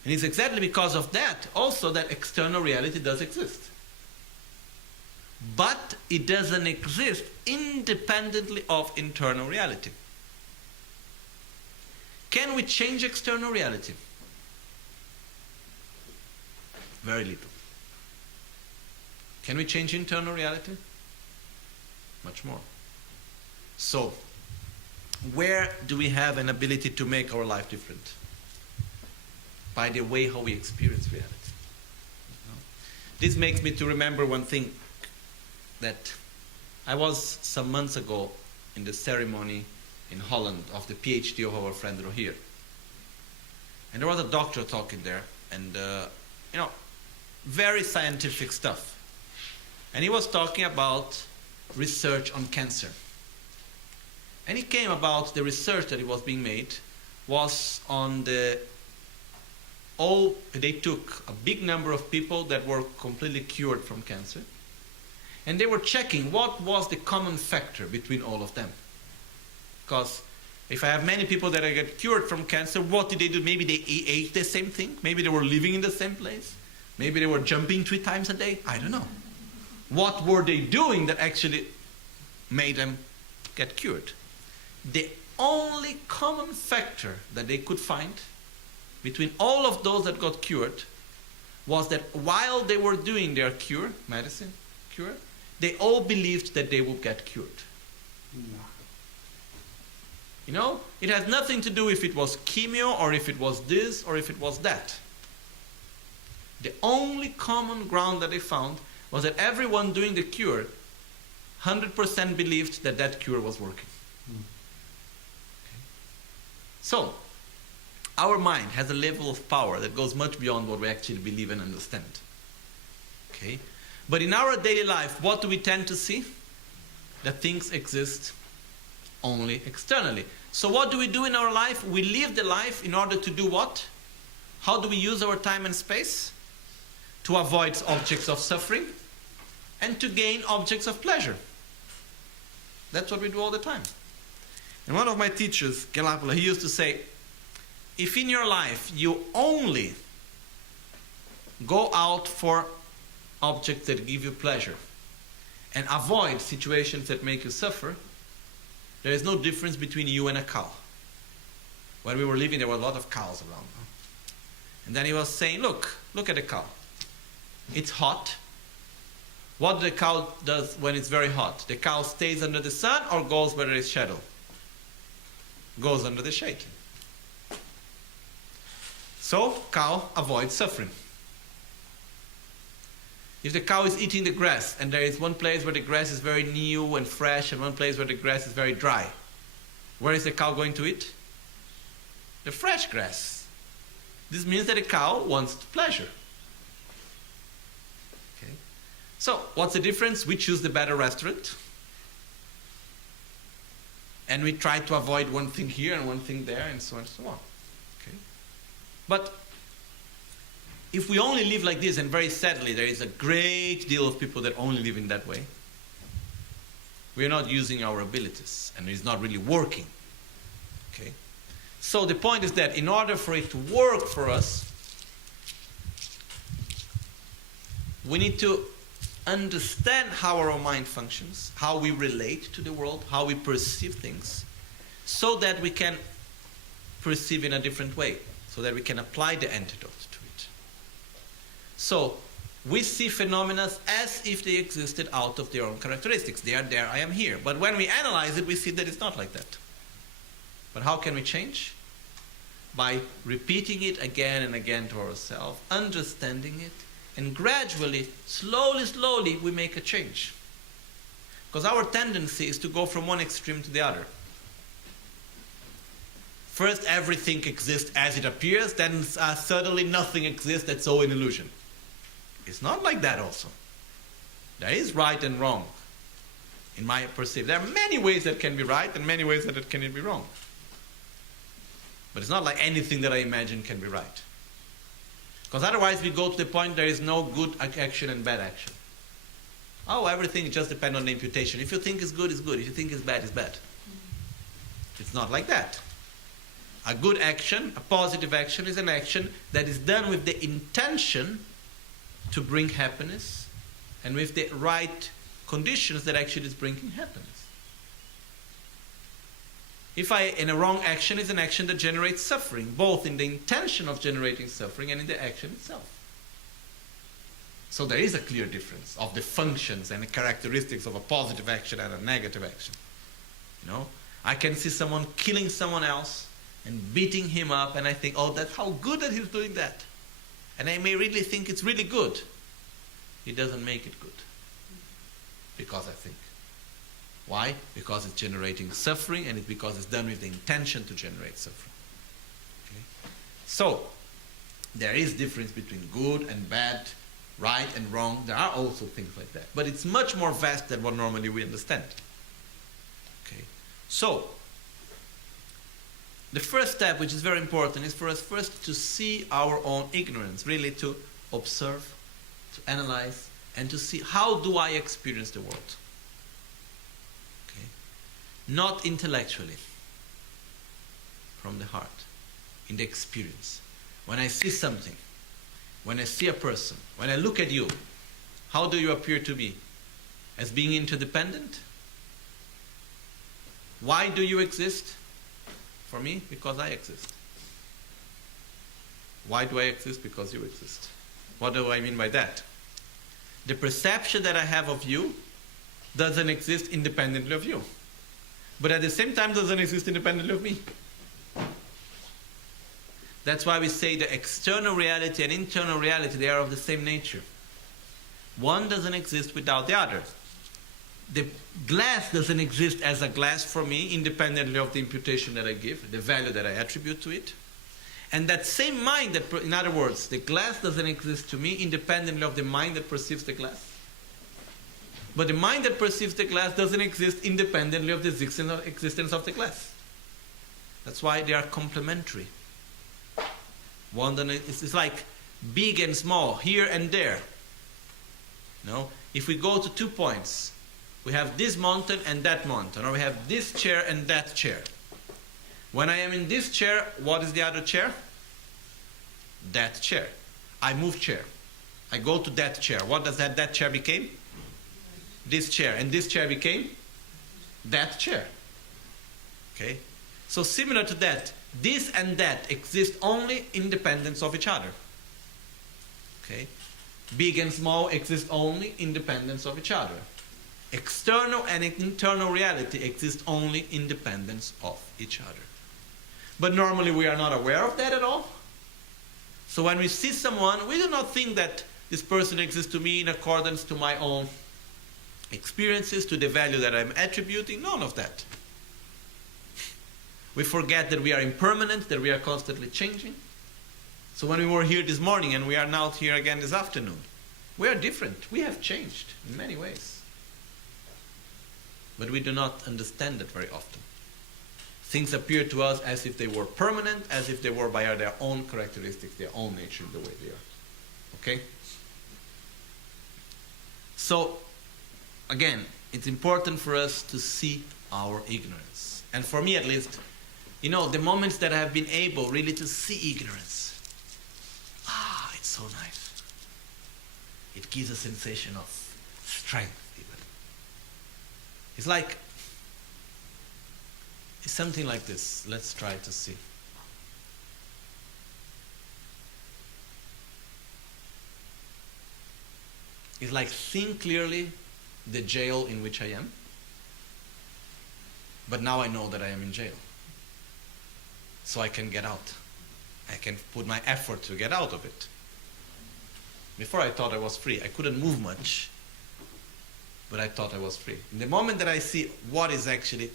And it's exactly because of that also that external reality does exist. But it doesn't exist independently of internal reality. Can we change external reality? Very little. Can we change internal reality? Much more. So, where do we have an ability to make our life different? By the way how we experience reality. This makes me to remember one thing, that I was some months ago in the ceremony in Holland of the PhD of our friend Rohir. And there was a doctor talking there, and very scientific stuff. And he was talking about research on cancer. And he came about the research that it was being made was on they took a big number of people that were completely cured from cancer, and they were checking what was the common factor between all of them. Because if I have many people that get cured from cancer, what did they do? Maybe they ate the same thing. Maybe they were living in the same place. Maybe they were jumping 3 times a day. I don't know. What were they doing that actually made them get cured? The only common factor that they could find between all of those that got cured was that while they were doing their cure, they all believed that they would get cured. You know, it has nothing to do if it was chemo or if it was this or if it was that. The only common ground that they found was that everyone doing the cure 100% believed that that cure was working. So, our mind has a level of power that goes much beyond what we actually believe and understand. Okay? But in our daily life, what do we tend to see? That things exist only externally. So what do we do in our life? We live the life in order to do what? How do we use our time and space? To avoid objects of suffering and to gain objects of pleasure. That's what we do all the time. And one of my teachers, Gelapala, he used to say, if in your life you only go out for objects that give you pleasure and avoid situations that make you suffer, there is no difference between you and a cow. When we were living, there were a lot of cows around. And then he was saying, look at the cow. It's hot. What the cow does when it's very hot? The cow stays under the sun or goes where there is shadow? Goes under the shade. So, cow avoids suffering. If the cow is eating the grass and there is one place where the grass is very new and fresh and one place where the grass is very dry, where is the cow going to eat? The fresh grass. This means that the cow wants pleasure. Okay. So, what's the difference? We choose the better restaurant. And we try to avoid one thing here and one thing there and so on and so on. Okay. But if we only live like this, and very sadly there is a great deal of people that only live in that way, we are not using our abilities and it's not really working. Okay? So the point is that in order for it to work for us, we need to understand how our mind functions, how we relate to the world, how we perceive things, so that we can perceive in a different way, so that we can apply the antidote to it. So we see phenomena as if they existed out of their own characteristics. They are there, I am here. But when we analyze it, we see that it's not like that. But how can we change? By repeating it again and again to ourselves, understanding it, and gradually, slowly, we make a change. Because our tendency is to go from one extreme to the other. First, everything exists as it appears, then suddenly nothing exists, that's all an illusion. It's not like that also. There is right and wrong, in my perception. There are many ways that can be right and many ways that it can be wrong. But it's not like anything that I imagine can be right. Because otherwise we go to the point there is no good action and bad action. Oh, everything just depends on the imputation. If you think it's good, it's good. If you think it's bad, it's bad. It's not like that. A good action, a positive action, is an action that is done with the intention to bring happiness and with the right conditions that actually is bringing happiness. If in a wrong action is an action that generates suffering, both in the intention of generating suffering and in the action itself. So there is a clear difference of the functions and the characteristics of a positive action and a negative action. You know, I can see someone killing someone else and beating him up, and I think, oh, that's how good that he's doing that. And I may really think it's really good. He doesn't make it good. Because I think. Why? Because it's generating suffering, and it's because it's done with the intention to generate suffering. Okay? So, there is difference between good and bad, right and wrong. There are also things like that. But it's much more vast than what normally we understand. Okay? So, the first step, which is very important, is for us first to see our own ignorance, really to observe, to analyze, and to see how do I experience the world. Okay? Not intellectually, from the heart, in the experience. When I see something, when I see a person, when I look at you, how do you appear to me? As being interdependent? Why do you exist? For me, because I exist. Why do I exist? Because you exist. What do I mean by that? The perception that I have of you doesn't exist independently of you. But at the same time doesn't exist independently of me. That's why we say the external reality and internal reality, they are of the same nature. One doesn't exist without the other. The glass doesn't exist as a glass for me, independently of the imputation that I give, the value that I attribute to it. And that same mind, in other words, the glass doesn't exist to me independently of the mind that perceives the glass. But the mind that perceives the glass doesn't exist independently of the existence of the glass. That's why they are complementary. It's like big and small, here and there. No? If we go to 2 points, we have this mountain and that mountain, or we have this chair and that chair. When I am in this chair, what is the other chair? That chair. I move chair. I go to that chair. What does that chair became? This chair. And this chair became that chair. Okay? So similar to that, this and that exist only independence of each other. Okay? Big and small exist only independence of each other. External and internal reality exist only independence of each other. But normally we are not aware of that at all. So when we see someone, we do not think that this person exists to me in accordance to my own experiences, to the value that I'm attributing, none of that. We forget that we are impermanent, that we are constantly changing. So when we were here this morning and we are now here again this afternoon, we are different. We have changed in many ways. But we do not understand that very often. Things appear to us as if they were permanent, as if they were by their own characteristics, their own nature, the way they are. Okay? So, again, it's important for us to see our ignorance. And for me at least, the moments that I have been able really to see ignorance, it's so nice. It gives a sensation of strength even. It's something like this. Let's try to see. It's like seeing clearly the jail in which I am. But now I know that I am in jail. So I can get out. I can put my effort to get out of it. Before I thought I was free. I couldn't move much. But I thought I was free. In the moment that I see what is actually,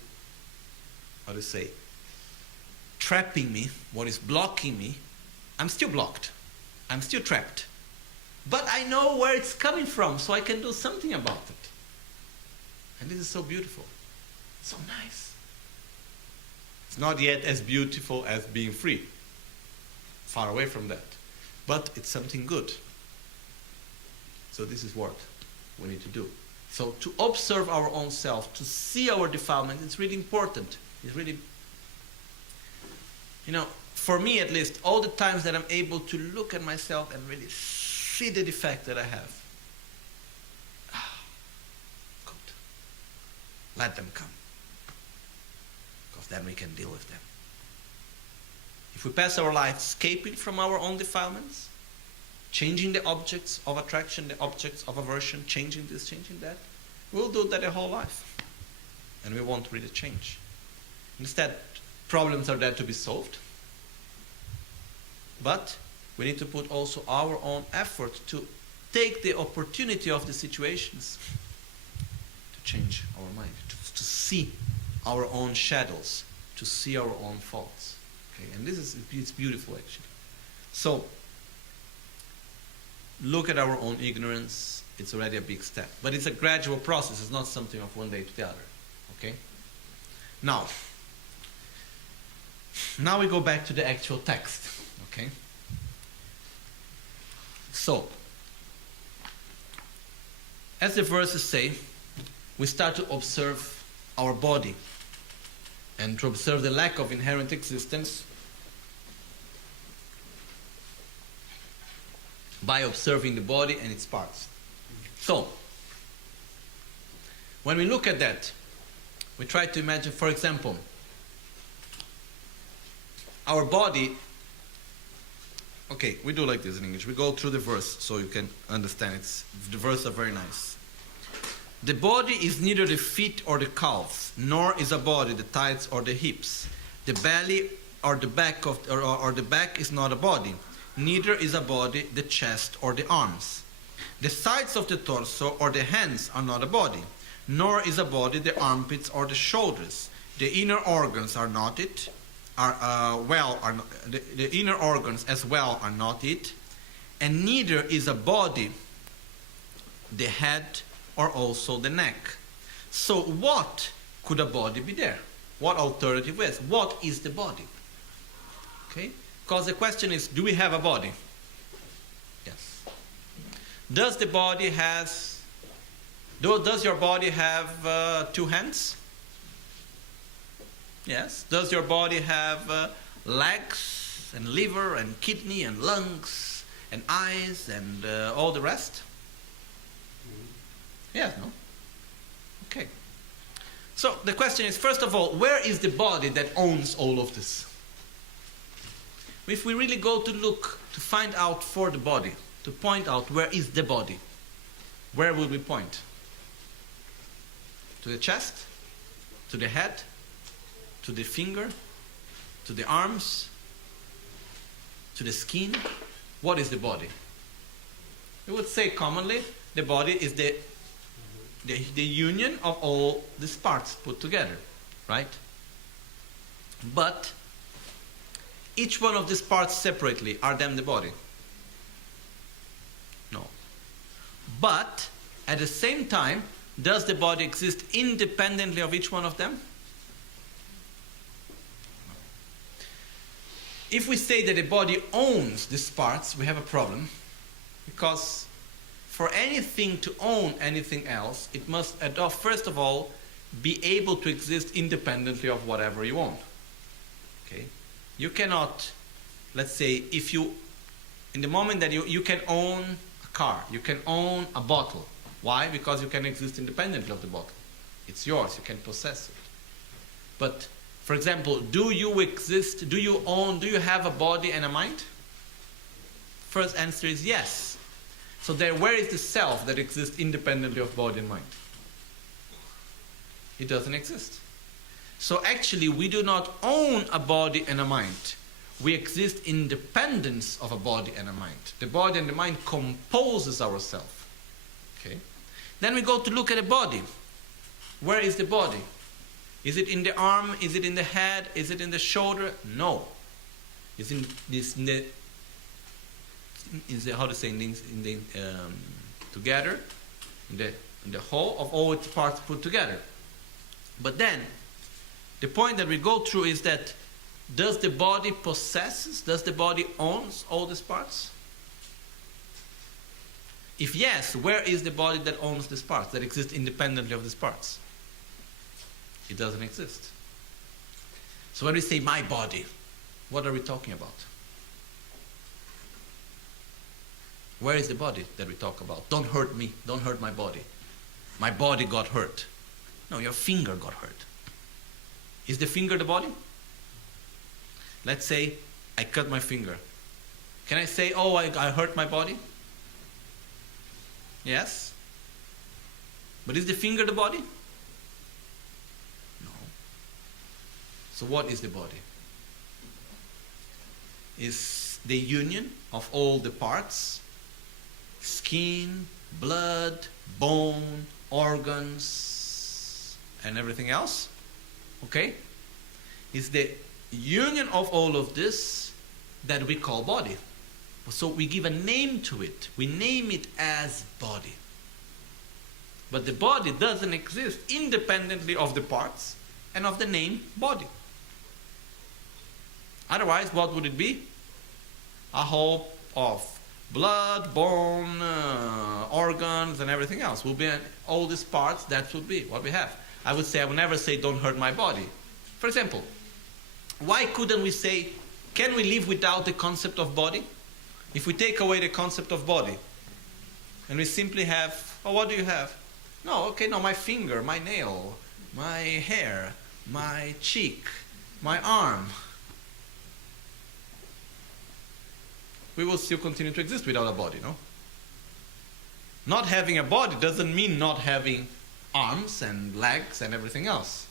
trapping me, what is blocking me, I'm still blocked. I'm still trapped. But I know where it's coming from, so I can do something about it. And this is so beautiful. So nice. It's not yet as beautiful as being free. Far away from that. But it's something good. So this is what we need to do. So to observe our own self, to see our defilement, it's really important. It's really, for me at least, all the times that I'm able to look at myself and really see the defect that I have. Good. Let them come. Because then we can deal with them. If we pass our life escaping from our own defilements, changing the objects of attraction, the objects of aversion, changing this, changing that, we'll do that a whole life. And we won't really change. Instead, problems are there to be solved. But we need to put also our own effort to take the opportunity of the situations to change our mind, to see our own shadows, to see our own faults. Okay? And it's beautiful actually. So, look at our own ignorance. It's already a big step. But it's a gradual process. It's not something of one day to the other. Okay? Now we go back to the actual text. Okay? So, as the verses say, we start to observe our body and to observe the lack of inherent existence by observing the body and its parts. So, when we look at that, we try to imagine, for example, our body. Okay, we do like this in English. We go through the verse so you can understand. The verses are very nice. The body is neither the feet or the calves, nor is a body the thighs or the hips. The belly or the back or the back is not a body. Neither is a body the chest or the arms. The sides of the torso or the hands are not a body, nor is a body the armpits or the shoulders. The inner organs are not it. The inner organs as well are not it, and neither is a body the head or also the neck. So what could a body be there? What alternative is? What is the body? Okay? Because the question is, do we have a body? Yes. Does your body have 2 hands? Yes. Does your body have legs and liver and kidney and lungs and eyes and all the rest? Yes, no? Okay. So the question is, first of all, where is the body that owns all of this? If we really go to look, to find out for the body, to point out where is the body, where will we point? To the chest? To the head? To the finger? To the arms? To the skin? What is the body? We would say commonly the body is the union of all these parts put together, right? But each one of these parts separately, are them the body? No. But at the same time, does the body exist independently of each one of them? If we say that the body owns these parts, we have a problem, because for anything to own anything else, it must, first of all, be able to exist independently of whatever you own. Okay? You cannot, let's say, if you, in the moment that you can own a car, you can own a bottle. Why? Because you can exist independently of the bottle. It's yours, you can possess it. But, for example, do you exist, do you have a body and a mind? First answer is yes. So where is the self that exists independently of body and mind? It doesn't exist. So actually we do not own a body and a mind. We exist in dependence of a body and a mind. The body and the mind composes ourselves. Okay? Then we go to look at the body. Where is the body? Is it in the arm? Is it in the head? Is it in the shoulder? No. It's in the how to say together, in the whole of all its parts put together. But then the point that we go through is that does the body possesses, does the body owns all these parts? If yes, where is the body that owns these parts, that exists independently of these parts? It doesn't exist. So when we say my body, what are we talking about? Where is the body that we talk about? Don't hurt me, don't hurt my body. My body got hurt. No, your finger got hurt. Is the finger the body? Let's say I cut my finger. Can I say, oh, I hurt my body? Yes. But is the finger the body? No. So what is the body? Is the union of all the parts, skin, blood, bone, organs, and everything else. Okay? Is the union of all of this that we call body. So we give a name to it. We name it as body. But the body doesn't exist independently of the parts and of the name body. Otherwise, what would it be? A whole of blood, bone, organs, and everything else. Will be all these parts, that would be what we have. I would say, I would never say, don't hurt my body. For example, why couldn't we say, can we live without the concept of body? If we take away the concept of body, and we simply have, oh, what do you have? No, okay, no, my finger, my nail, my hair, my cheek, my arm. We will still continue to exist without a body, no? Not having a body doesn't mean not having arms and legs and everything else.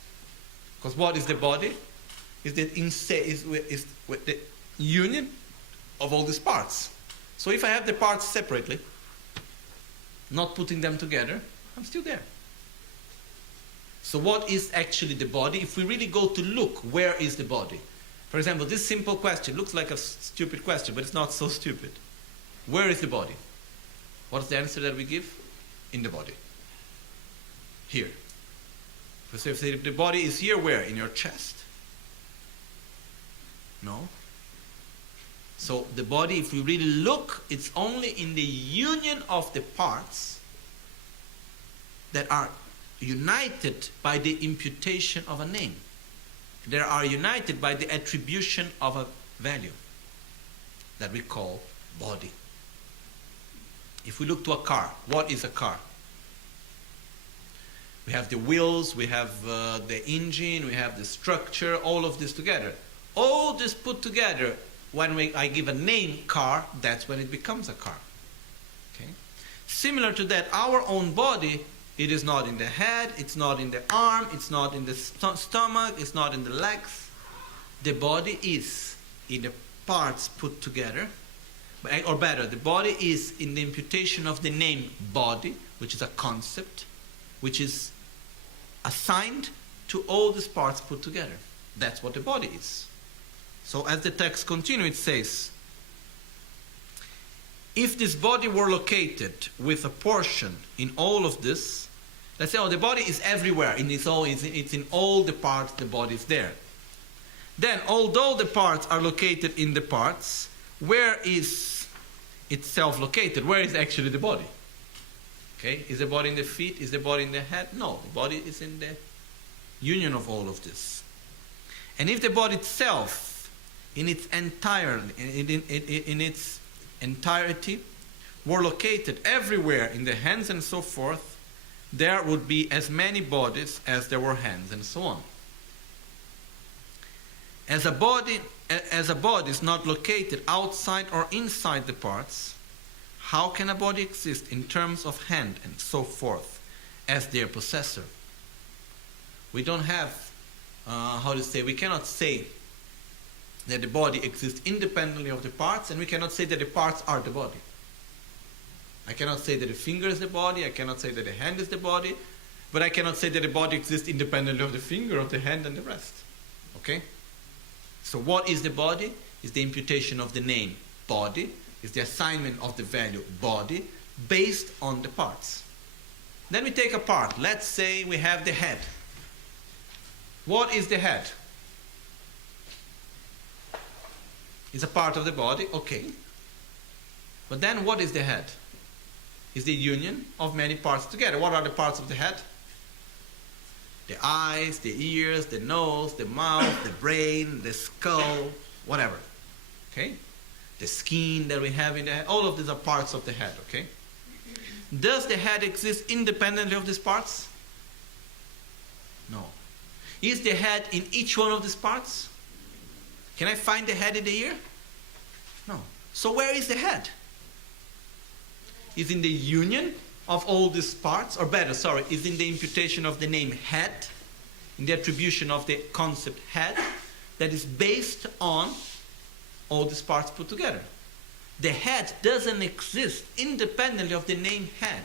Because what is the body? Is the union of all these parts. So if I have the parts separately, not putting them together, I'm still there. So what is actually the body? If we really go to look, where is the body? For example, this simple question looks like a stupid question, but it's not so stupid. Where is the body? What's the answer that we give? In the body. Here. So if the body is here, where? In your chest? No. So the body, if we really look, it's only in the union of the parts that are united by the imputation of a name. they are united by the attribution of a value that we call body. If we look to a car, what is a car? We have the wheels, we have the engine, we have the structure, all of this together. All this put together, when I give a name car, that's when it becomes a car. Okay? Similar to that, our own body, it is not in the head, it's not in the arm, it's not in the stomach, it's not in the legs. The body is in the parts put together, or better, the body is in the imputation of the name body, which is a concept, which is assigned to all these parts put together. That's what the body is. So as the text continues, it says, if this body were located with a portion in all of this, let's say, oh, the body is everywhere, it's in all the parts, the body is there. Then, although the parts are located in the parts, where is itself located? Where is actually the body? Okay, is the body in the feet? Is the body in the head? No, the body is in the union of all of this. And if the body itself, in its entirety, were located everywhere in the hands and so forth, there would be as many bodies as there were hands and so on. As a body is not located outside or inside the parts, how can a body exist in terms of hand and so forth as their possessor? We don't have, we cannot say that the body exists independently of the parts, and we cannot say that the parts are the body. I cannot say that the finger is the body, I cannot say that the hand is the body, but I cannot say that the body exists independently of the finger, of the hand, and the rest. Okay? So what is the body? Is the imputation of the name body, is the assignment of the value body, based on the parts. Then we take a part. Let's say we have the head. What is the head? It's a part of the body, okay. But then what is the head? It's the union of many parts together. What are the parts of the head? The eyes, the ears, the nose, the mouth, the brain, the skull, whatever. Okay? The skin that we have in the head, all of these are parts of the head, okay? Does the head exist independently of these parts? No. Is the head in each one of these parts? Can I find the head in the ear? No. So where is the head? Is in the union of all these parts, or better, is in the imputation of the name head, in the attribution of the concept head, that is based on all these parts put together. The head doesn't exist independently of the name head,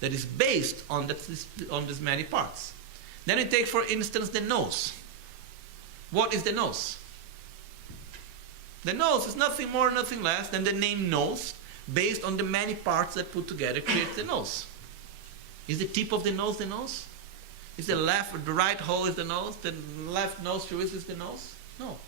that is based on these many parts. Then we take, for instance, the nose. What is the nose? The nose is nothing more, nothing less than the name nose, based on the many parts that put together create the nose. Is the tip of the nose the nose? Is the left or the right hole is the nose? The left nostril is the nose? No.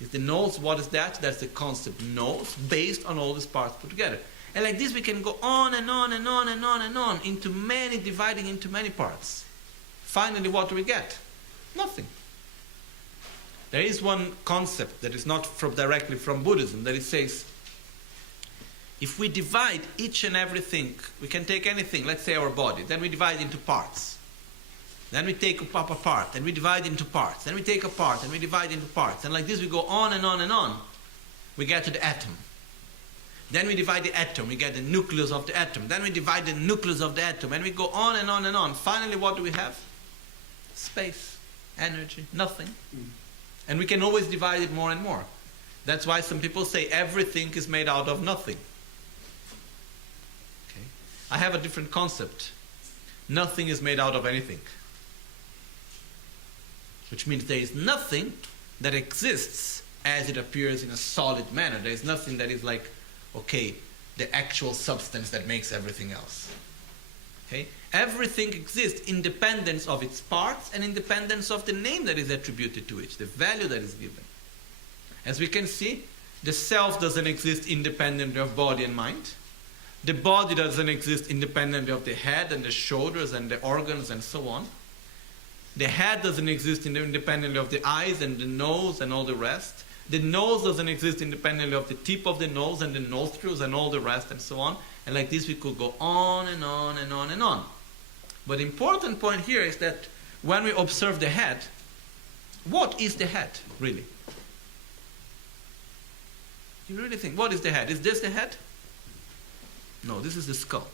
Is the nose, what is that? That's the concept nose, based on all these parts put together. And like this we can go on and on and on and on and on, dividing into many parts. Finally, what do we get? Nothing. There is one concept that is not directly from Buddhism, that it says, if we divide each and everything, we can take anything, let's say our body, then we divide into parts. Then we take up a part, and we divide into parts. Then we take a part, and we divide into parts. And like this we go on and on and on. We get to the atom. Then we divide the atom, we get the nucleus of the atom. Then we divide the nucleus of the atom, and we go on and on and on. Finally, what do we have? Space, energy, nothing. And we can always divide it more and more. That's why some people say everything is made out of nothing. Okay. I have a different concept. Nothing is made out of anything. Which means there is nothing that exists as it appears in a solid manner. There is nothing that is like, okay, the actual substance that makes everything else. Okay? Everything exists independence of its parts and independence of the name that is attributed to it, the value that is given. As we can see, the self doesn't exist independently of body and mind. The body doesn't exist independently of the head and the shoulders and the organs and so on. The head doesn't exist independently of the eyes and the nose and all the rest. The nose doesn't exist independently of the tip of the nose and the nostrils and all the rest and so on. And like this we could go on and on and on and on. But the important point here is that when we observe the head, what is the head really? You really think, what is the head? Is this the head? No, this is the skull.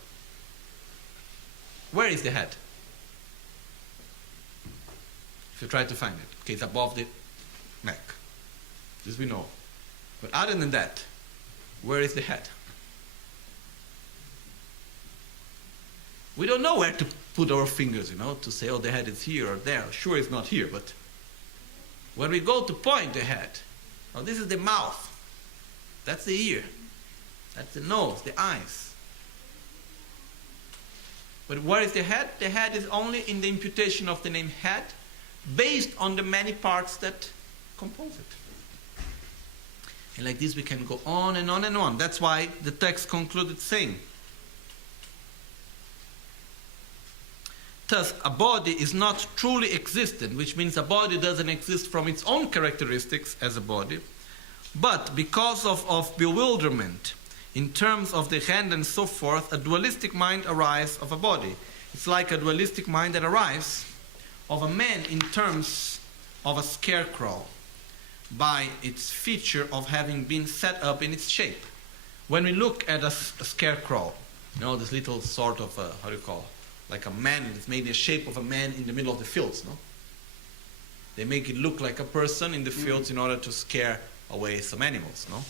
Where is the head? If you try to find it. Okay, it's above the neck. This we know. But other than that, where is the head? We don't know where to put our fingers, to say, oh, the head is here or there. Sure, it's not here, but when we go to point the head, oh, this is the mouth. That's the ear. That's the nose, the eyes. But where is the head? The head is only in the imputation of the name head, based on the many parts that compose it. And like this we can go on and on and on. That's why the text concluded saying, thus, a body is not truly existent, which means a body doesn't exist from its own characteristics as a body, but because of bewilderment in terms of the hand and so forth, a dualistic mind arises of a body. It's like a dualistic mind that arrives of a man in terms of a scarecrow by its feature of having been set up in its shape. When we look at a scarecrow, this little sort of, how do you call it? Like a man, it's made the shape of a man in the middle of the fields, no? They make it look like a person in the fields in order to scare away some animals, no?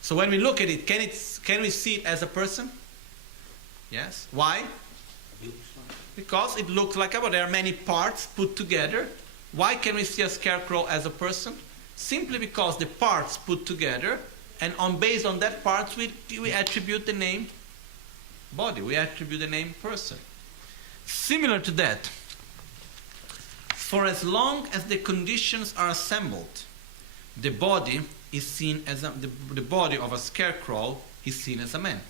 So when we look at it, can we see it as a person? Yes. Why? Because it looks like there are many parts put together. Why can we see a scarecrow as a person? Simply because the parts put together, and based on that parts we attribute the name body, we attribute the name person. Similar to that, for as long as the conditions are assembled, the body is seen as the body of a scarecrow is seen as a man.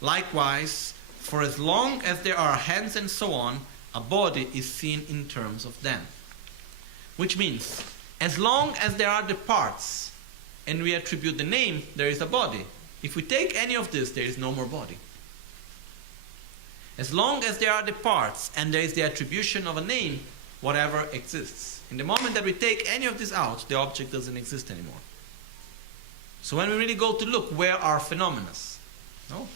Likewise, for as long as there are hands and so on, a body is seen in terms of them. Which means, as long as there are the parts and we attribute the name, there is a body. If we take any of this, there is no more body. As long as there are the parts and there is the attribution of a name, whatever exists. In the moment that we take any of this out, the object doesn't exist anymore. So when we really go to look, where are phenomena? No?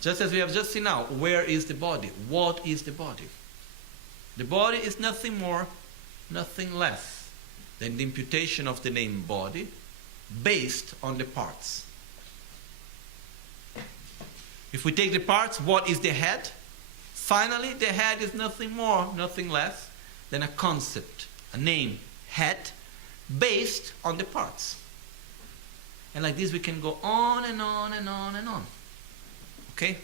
Just as we have just seen now, where is the body? What is the body? The body is nothing more, nothing less than the imputation of the name body based on the parts. If we take the parts, what is the head? Finally, the head is nothing more, nothing less than a concept, a name, head, based on the parts. And like this we can go on and on and on and on. Okay?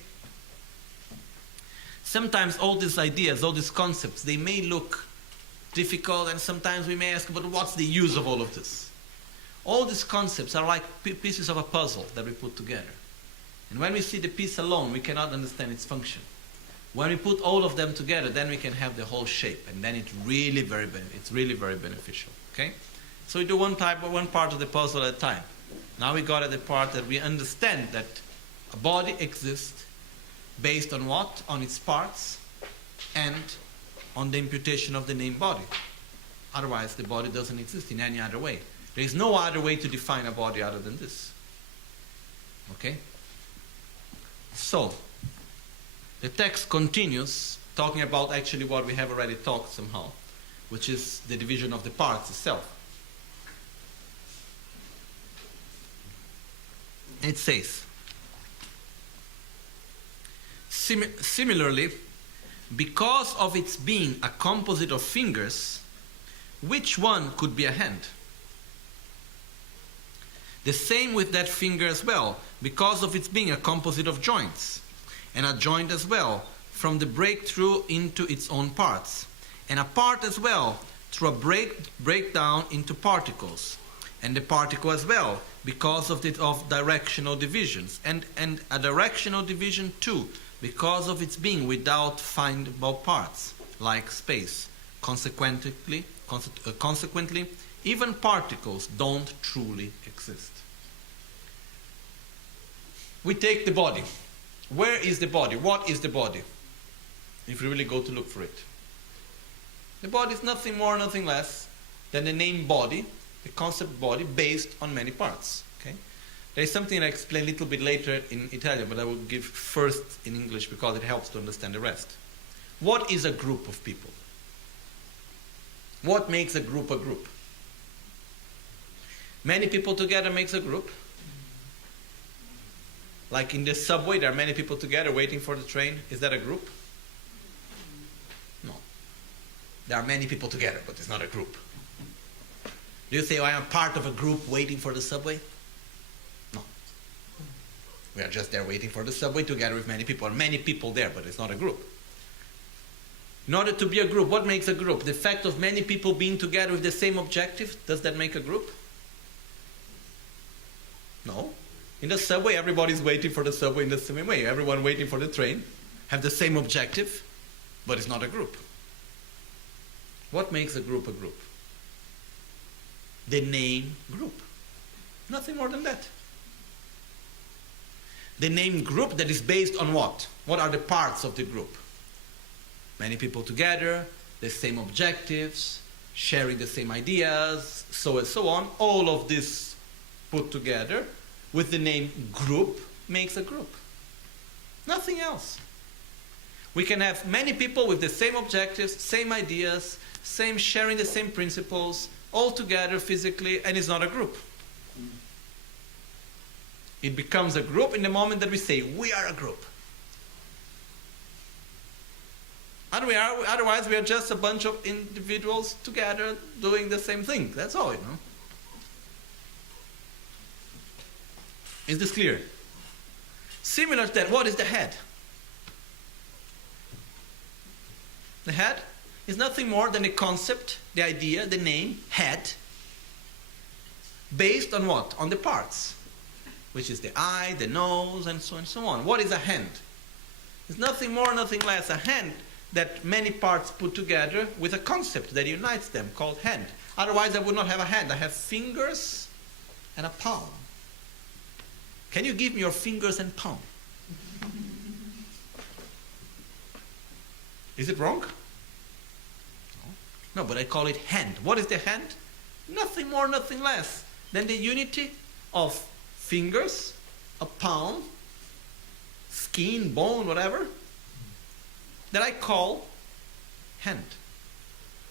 Sometimes all these ideas, all these concepts, they may look difficult, and sometimes we may ask, but what's the use of all of this? All these concepts are like pieces of a puzzle that we put together. And when we see the piece alone, we cannot understand its function. When we put all of them together, then we can have the whole shape, and then it's really very beneficial. Okay? So we do one part of the puzzle at a time. Now we got at the part that we understand that a body exists based on what? On its parts and on the imputation of the name body. Otherwise, the body doesn't exist in any other way. There is no other way to define a body other than this. Okay? So, the text continues talking about actually what we have already talked somehow, which is the division of the parts itself. It says, similarly, because of its being a composite of fingers, which one could be a hand? The same with that finger as well, because of its being a composite of joints, and a joint as well, from the breakthrough into its own parts, and a part as well, through a breakdown into particles, and the particle as well, because of directional divisions, and a directional division too, because of its being without findable parts. like space. Consequently, even particles don't truly exist. We take the body. Where is the body? What is the body? If we really go to look for it. The body is nothing more, nothing less than the name body, the concept body, based on many parts. Okay? There is something I explain a little bit later in Italian, but I will give first in English because it helps to understand the rest. What is a group of people? What makes a group a group? Many people together makes a group. Like in the subway, there are many people together waiting for the train. Is that a group? No. There are many people together, but it's not a group. Do you say, oh, I am part of a group waiting for the subway? No. We are just there waiting for the subway together with many people. There are many people there, but it's not a group. In order to be a group, what makes a group? The fact of many people being together with the same objective, does that make a group? No. In the subway, everybody's waiting for the subway in the same way. Everyone waiting for the train have the same objective, but it's not a group. What makes a group a group? The name group. Nothing more than that. The name group that is based on what? What are the parts of the group? Many people together, the same objectives, sharing the same ideas, so and so on. All of this put together with the name group makes a group. Nothing else. We can have many people with the same objectives, same ideas, same sharing the same principles, all together physically, and it's not a group. It becomes a group in the moment that we say, we are a group. Otherwise, we are just a bunch of individuals together doing the same thing. That's all, you know. Is this clear? Similar to that, what is the head? The head is nothing more than the concept, the idea, the name, head, based on what? On the parts, which is the eye, the nose, and so on. What is a hand? It's nothing more, nothing less. A hand that many parts put together with a concept that unites them, called hand. Otherwise, I would not have a hand. I have fingers and a palm. Can you give me your fingers and palm? Is it wrong? No, but I call it hand. What is the hand? Nothing more, nothing less than the unity of fingers, a palm, skin, bone, whatever, that I call hand.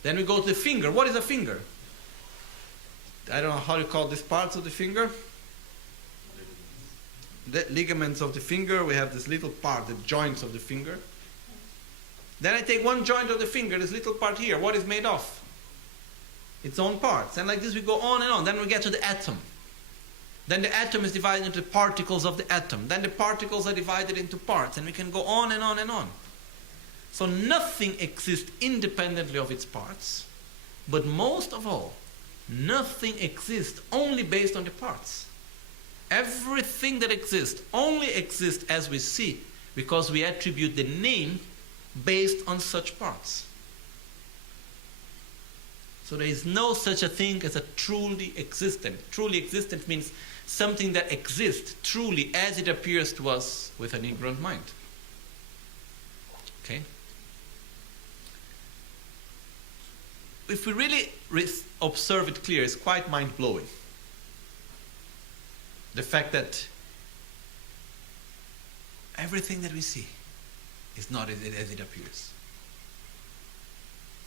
Then we go to the finger. What is a finger? I don't know how you call these parts of the finger. The ligaments of the finger. We have this little part, the joints of the finger. Then I take one joint of the finger, this little part here. What is made of? Its own parts. And like this we go on and on. Then we get to the atom. Then the atom is divided into particles of the atom. Then the particles are divided into parts. And we can go on and on and on. So nothing exists independently of its parts. But most of all, nothing exists only based on the parts. Everything that exists only exists as we see because we attribute the name based on such parts. So there is no such a thing as a truly existent. Truly existent means something that exists truly as it appears to us with an ignorant mind. Okay? If we really observe it clear, it's quite mind-blowing. The fact that everything that we see is not as it appears.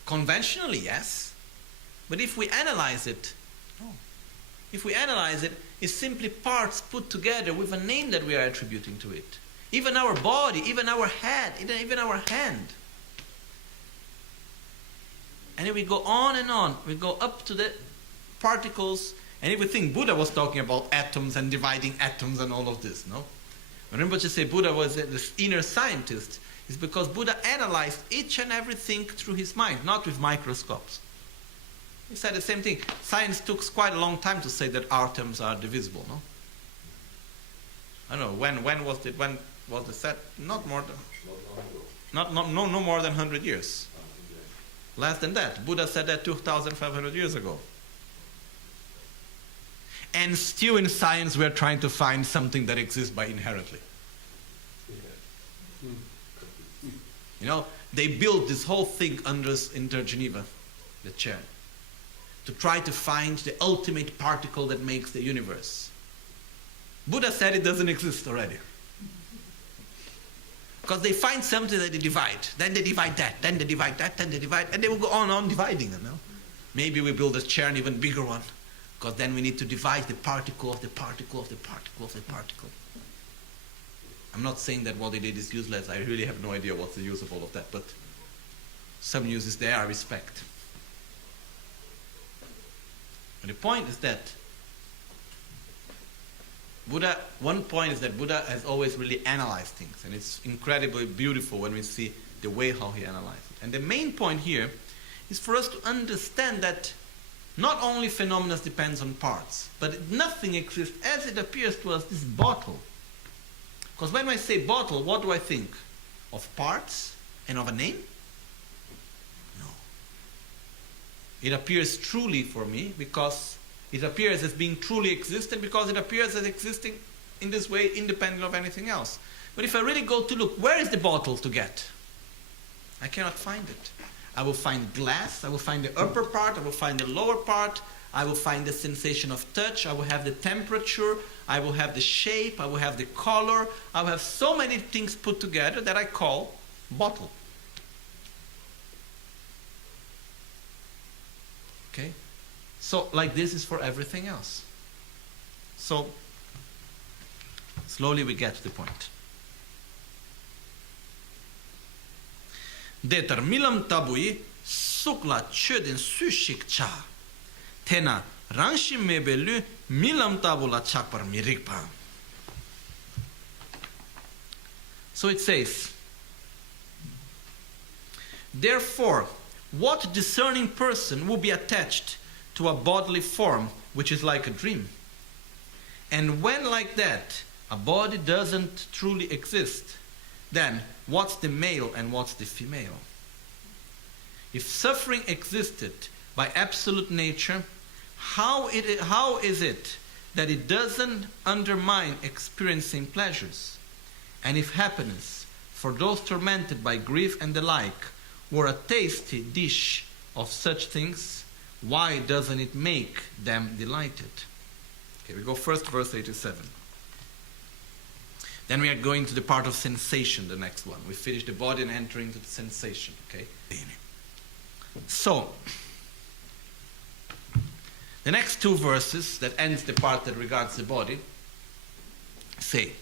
Conventionally, yes. But if we analyze it, no. If we analyze it, it's simply parts put together with a name that we are attributing to it. Even our body, even our head, even our hand. And then we go on and on. We go up to the particles. And if we think Buddha was talking about atoms and dividing atoms and all of this, no? When Rinpoche say Buddha was this inner scientist, it's because Buddha analyzed each and everything through his mind, not with microscopes. He said the same thing. Science took quite a long time to say that atoms are divisible, no? I don't know, when was the set? Not more than... no more than 100 years. Less than that. Buddha said that 2,500 years ago. And still in science we are trying to find something that exists by inherently. You know, they built this whole thing under Geneva, the chair, to try to find the ultimate particle that makes the universe. Buddha said it doesn't exist already. Because they find something that they divide. Then they divide that, then they divide that, then they divide, and they will go on dividing them. No? Maybe we build a chair, an even bigger one. Because then we need to divide the particle of the particle of the particle of the particle. I'm not saying that what they did is useless. I really have no idea what's the use of all of that. But some use is there, I respect. But the point is that one point is that Buddha has always really analyzed things. And it's incredibly beautiful when we see the way how he analyzed it. And the main point here is for us to understand that not only phenomena depends on parts, but nothing exists as it appears to us, this bottle. Because when I say bottle, what do I think? Of parts and of a name? No. It appears truly for me because it appears as being truly existent, because it appears as existing in this way independent of anything else. But if I really go to look, where is the bottle to get? I cannot find it. I will find glass, I will find the upper part, I will find the lower part, I will find the sensation of touch, I will have the temperature, I will have the shape, I will have the color, I will have so many things put together that I call bottle. Okay? So, like this is for everything else. So, slowly we get to the point. Detar milam tabui sukla chöden sushik cha. Tena ranshi mebelu milam tabula chakpar mirikpa. So it says, therefore, what discerning person will be attached to a bodily form which is like a dream? And when like that, a body doesn't truly exist, then what's the male and what's the female? If suffering existed by absolute nature, how is it that it doesn't undermine experiencing pleasures? And if happiness, for those tormented by grief and the like, were a tasty dish of such things, why doesn't it make them delighted? Okay, we go first verse 87. Then we are going to the part of sensation, the next one. We finish the body and enter into the sensation. Okay. So, the next two verses that ends the part that regards the body say,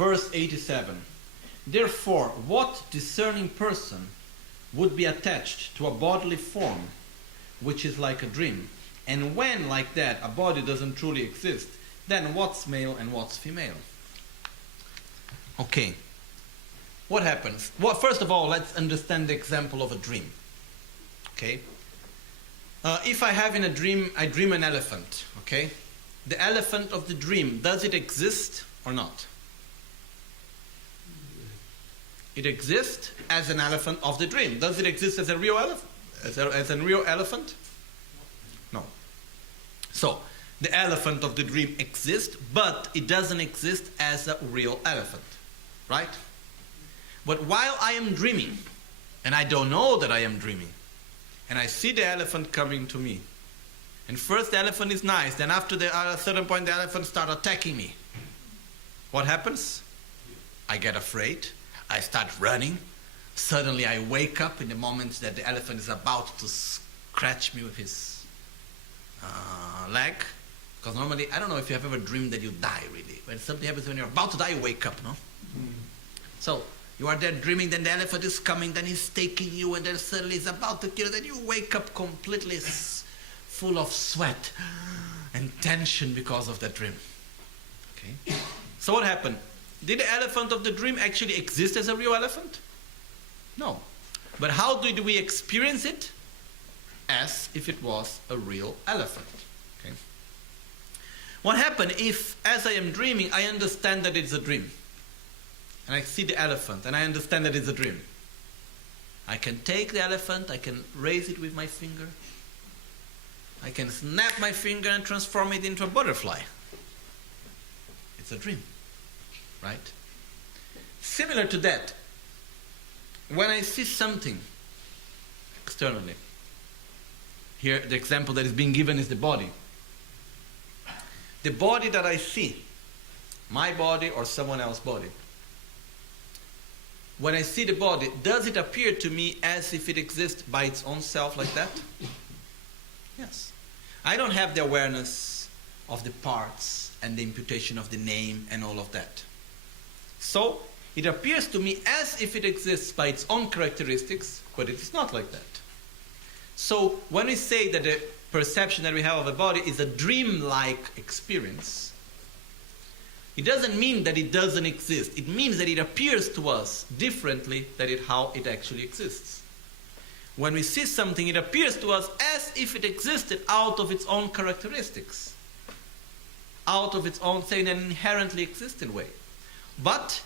verse 87. Therefore, what discerning person would be attached to a bodily form which is like a dream? And when, like that, a body doesn't truly exist, then what's male and what's female? Okay. What happens? Well, first of all, let's understand the example of a dream. Okay? If I have in a dream, I dream an elephant. Okay? The elephant of the dream, does it exist or not? It exists as an elephant of the dream. Does it exist as a real elephant? As a real elephant? No. So, the elephant of the dream exists, but it doesn't exist as a real elephant. Right? But while I am dreaming, and I don't know that I am dreaming, and I see the elephant coming to me, and first the elephant is nice, then after a certain point the elephant starts attacking me. What happens? I get afraid. I start running. Suddenly I wake up in the moment that the elephant is about to scratch me with his leg. Because normally, I don't know if you have ever dreamed that you die really. When something happens when you're about to die, you wake up, no? So, you are there dreaming, then the elephant is coming, then he's taking you, and then suddenly he's about to kill you, then you wake up completely full of sweat and tension because of that dream. Okay? So what happened? Did the elephant of the dream actually exist as a real elephant? No. But how did we experience it? As if it was a real elephant. Okay. What happens if, as I am dreaming, I understand that it's a dream? And I see the elephant, and I understand that it's a dream. I can take the elephant, I can raise it with my finger. I can snap my finger and transform it into a butterfly. It's a dream, right? Similar to that, when I see something externally, here the example that is being given is the body. The body that I see, my body or someone else's body, when I see the body, does it appear to me as if it exists by its own self like that? Yes. I don't have the awareness of the parts and the imputation of the name and all of that. So, it appears to me as if it exists by its own characteristics, but it is not like that. So, when we say that the perception that we have of a body is a dream-like experience, it doesn't mean that it doesn't exist. It means that it appears to us differently than how it actually exists. When we see something, it appears to us as if it existed out of its own characteristics, out of its own, say, in an inherently existent way. But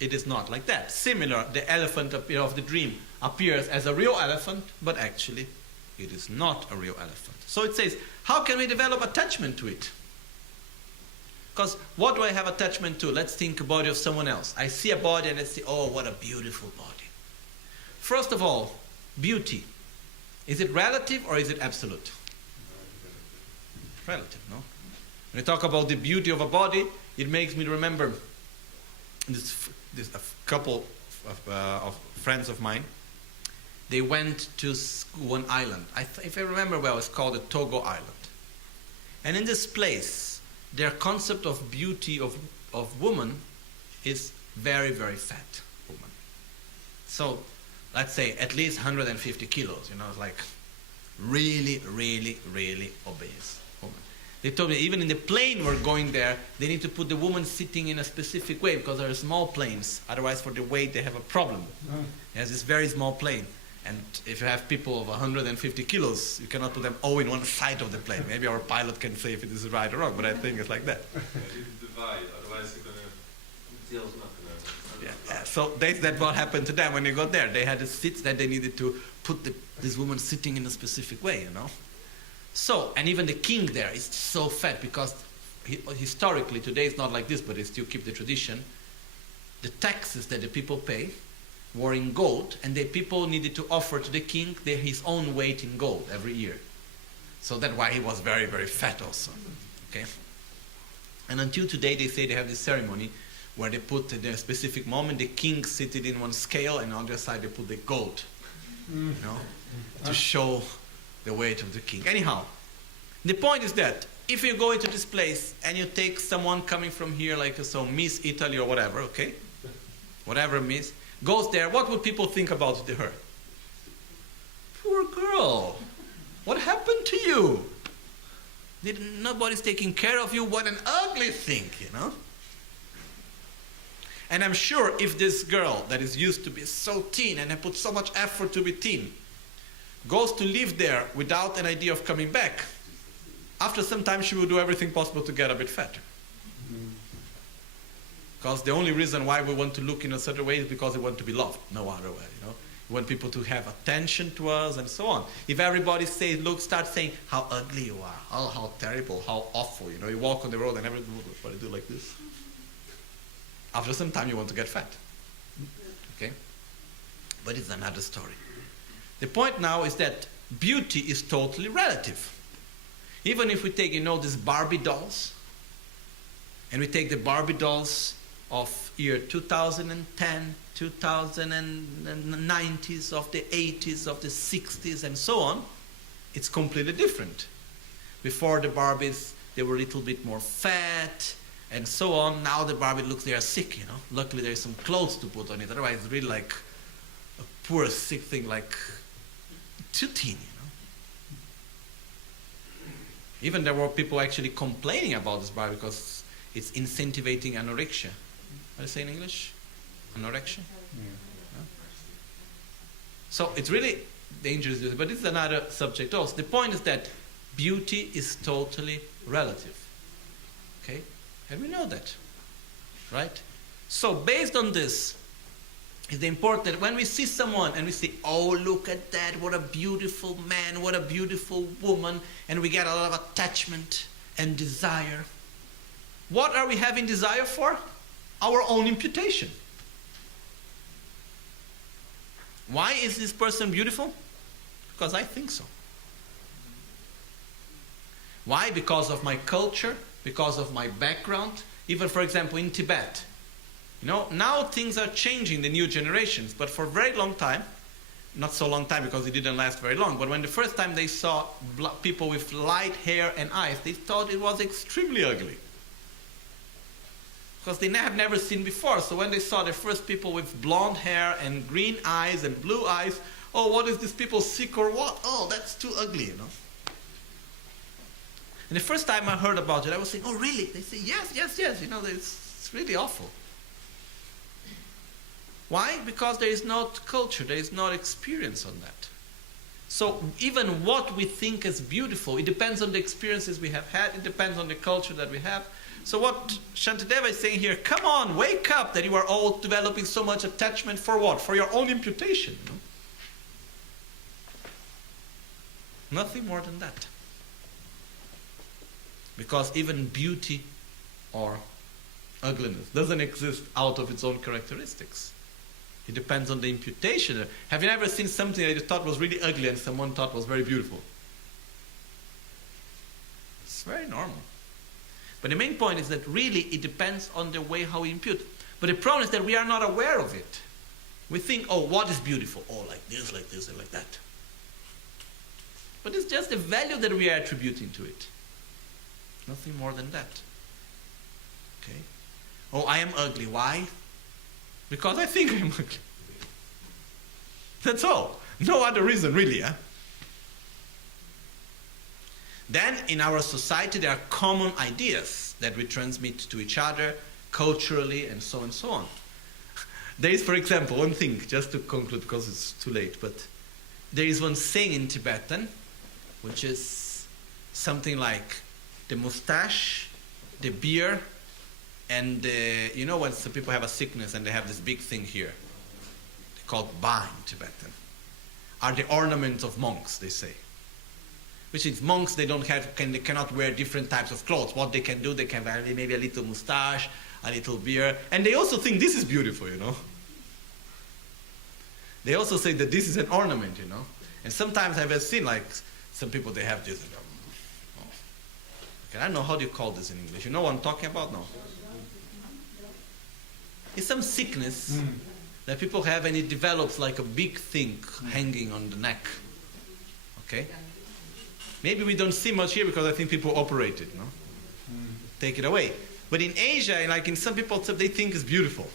it is not like that. Similar, the elephant of the dream appears as a real elephant, but actually it is not a real elephant. So it says, how can we develop attachment to it? Because what do I have attachment to? Let's think a body of someone else. I see a body and I say, oh, what a beautiful body. First of all, beauty. Is it relative or is it absolute? Relative, no? When I talk about the beauty of a body, it makes me remember a couple of friends of mine. They went to one island. If I remember well, it's called the Togo Island. And in this place, their concept of beauty of woman is very, very fat woman. So, let's say at least 150 kilos, like really, really, really obese woman. They told me even in the plane we're going there, they need to put the woman sitting in a specific way because there are small planes. Otherwise, for the weight, they have a problem. It has this very small plane. And if you have people of 150 kilos, you cannot put them all in one side of the plane. Maybe our pilot can say if it is right or wrong, but I think it's like that. Divide, otherwise you're gonna, the tail's not gonna. Yeah. So that's what happened to them when they got there. They had the seats that they needed to put this woman sitting in a specific way, So, and even the king there is so fat because historically, today it's not like this, but they still keep the tradition. The taxes that the people pay were in gold, and the people needed to offer to the king his own weight in gold every year. So that's why he was very, very fat also. Okay? And until today, they say they have this ceremony where they put at a specific moment the king seated in one scale, and on the other side they put the gold, to show the weight of the king. Anyhow, the point is that if you go into this place and you take someone coming from here, like Miss Italy or whatever, okay? Whatever Miss, goes there, what would people think about her? Poor girl. What happened to you? Nobody's taking care of you. What an ugly thing, And I'm sure if this girl that is used to be so thin and I put so much effort to be thin goes to live there without an idea of coming back, after some time she will do everything possible to get a bit fatter. Because the only reason why we want to look in a certain way is because we want to be loved, no other way, We want people to have attention to us and so on. If everybody starts saying how ugly you are, oh, how terrible, how awful, you walk on the road and everybody do like this. After some time you want to get fat. Okay? But it's another story. The point now is that beauty is totally relative. Even if we take, these Barbie dolls, and we take the Barbie dolls of year 2010, 2090s, of the 80s, of the 60s, and so on, it's completely different. Before the Barbies, they were a little bit more fat, and so on. Now the Barbie looks, they are sick, Luckily there's some clothes to put on it. Otherwise it's really like a poor, sick thing, like too thin, Even there were people actually complaining about this Barbie because it's incentivizing anorexia. What do you say in English? Anorexia? Yeah. So it's really dangerous, but it's another subject also. The point is that beauty is totally relative. Okay? And we know that. Right? So based on this, it's important that when we see someone and we say, oh, look at that, what a beautiful man, what a beautiful woman, and we get a lot of attachment and desire. What are we having desire for? Our own imputation. Why is this person beautiful? Because I think so. Why? Because of my culture, because of my background. Even, for example, in Tibet. You know, now things are changing, the new generations, but for a very long time, not so long time because it didn't last very long, but when the first time they saw people with light hair and eyes, they thought it was extremely ugly. Because they have never seen before. So when they saw the first people with blonde hair and green eyes and blue eyes, oh, what is this, people sick or what? Oh, that's too ugly, you know. And the first time I heard about it, I was saying, oh, really? They say, yes, yes, yes, you know, it's really awful. Why? Because there is not culture, there is not experience on that. So even what we think is beautiful, it depends on the experiences we have had, it depends on the culture that we have. So what Shantideva is saying here, come on, wake up that you are all developing so much attachment for what? For your own imputation. You know? Nothing more than that. Because even beauty or ugliness doesn't exist out of its own characteristics. It depends on the imputation. Have you ever seen something that you thought was really ugly and someone thought was very beautiful? It's very normal. But the main point is that really it depends on the way how we impute. But the problem is that we are not aware of it. We think, oh, what is beautiful? Oh, like this, and like that. But it's just the value that we are attributing to it. Nothing more than that. Okay? Oh, I am ugly. Why? Because I think I'm ugly. That's all. No other reason, really. Then, in our society, there are common ideas that we transmit to each other, culturally, and so on. There is, for example, one thing, just to conclude, because it's too late, but there is one saying in Tibetan, which is something like, the mustache, the beard, and you know when some people have a sickness and they have this big thing here, they call it ba in Tibetan, are the ornaments of monks, they say. Which means monks, they cannot wear different types of clothes. What they can do, they can wear maybe a little mustache, a little beard, and they also think this is beautiful, you know. They also say that this is an ornament, you know. And sometimes I've seen like some people, they have this. I don't know, how do you call this in English? You know what I'm talking about? No. It's some sickness that people have and it develops like a big thing hanging on the neck. Okay? Maybe we don't see much here because I think people operate it, no? Take it away. But in Asia, like in some people, they think it's beautiful.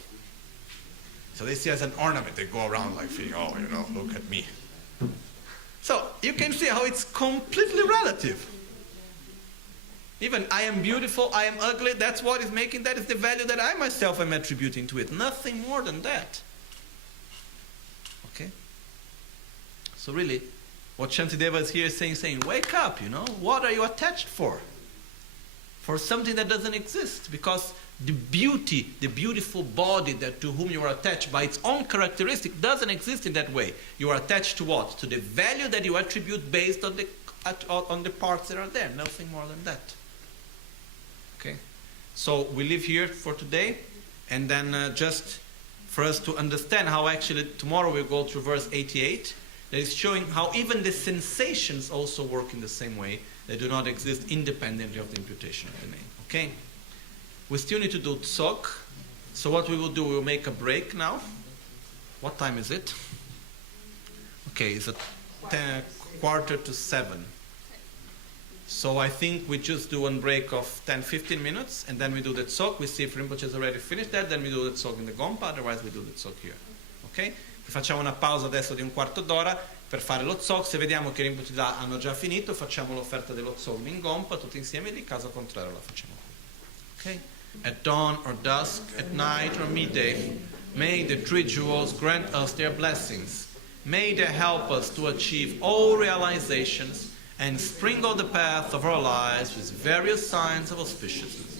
So they see it as an ornament. They go around like feeling, oh, you know, look at me. So you can see how it's completely relative. Even I am beautiful, I am ugly, that's what is making, that is the value that I myself am attributing to it. Nothing more than that. Okay? So really, what Shantideva is here saying, wake up, you know, what are you attached for? For something that doesn't exist. Because the beauty, the beautiful body that to whom you are attached by its own characteristic doesn't exist in that way. You are attached to what? To the value that you attribute based on the parts that are there. Nothing more than that. Okay, so we leave here for today, and then just for us to understand how actually tomorrow we'll go through verse 88, that is showing how even the sensations also work in the same way. They do not exist independently of the imputation of the name. Okay, we still need to do tsok. So what we will do, we will make a break now. What time is it? Okay, it's 6:45. So I think we just do one break of 10-15 minutes, and then we do the tsok. We see if Rinpoche has already finished that, then we do the tsok in the Gompa, otherwise we do the tsok here. Ok? Facciamo una pausa adesso di un quarto d'ora per fare lo tsok. Se vediamo che Rinpoche hanno già finito, facciamo l'offerta dello tsok in Gompa, tutti insieme, in caso contrario la facciamo qui. Ok? at dawn or dusk, at night or midday. May the three jewels grant us their blessings. May they help us to achieve all realizations and sprinkle the path of our lives with various signs of auspiciousness.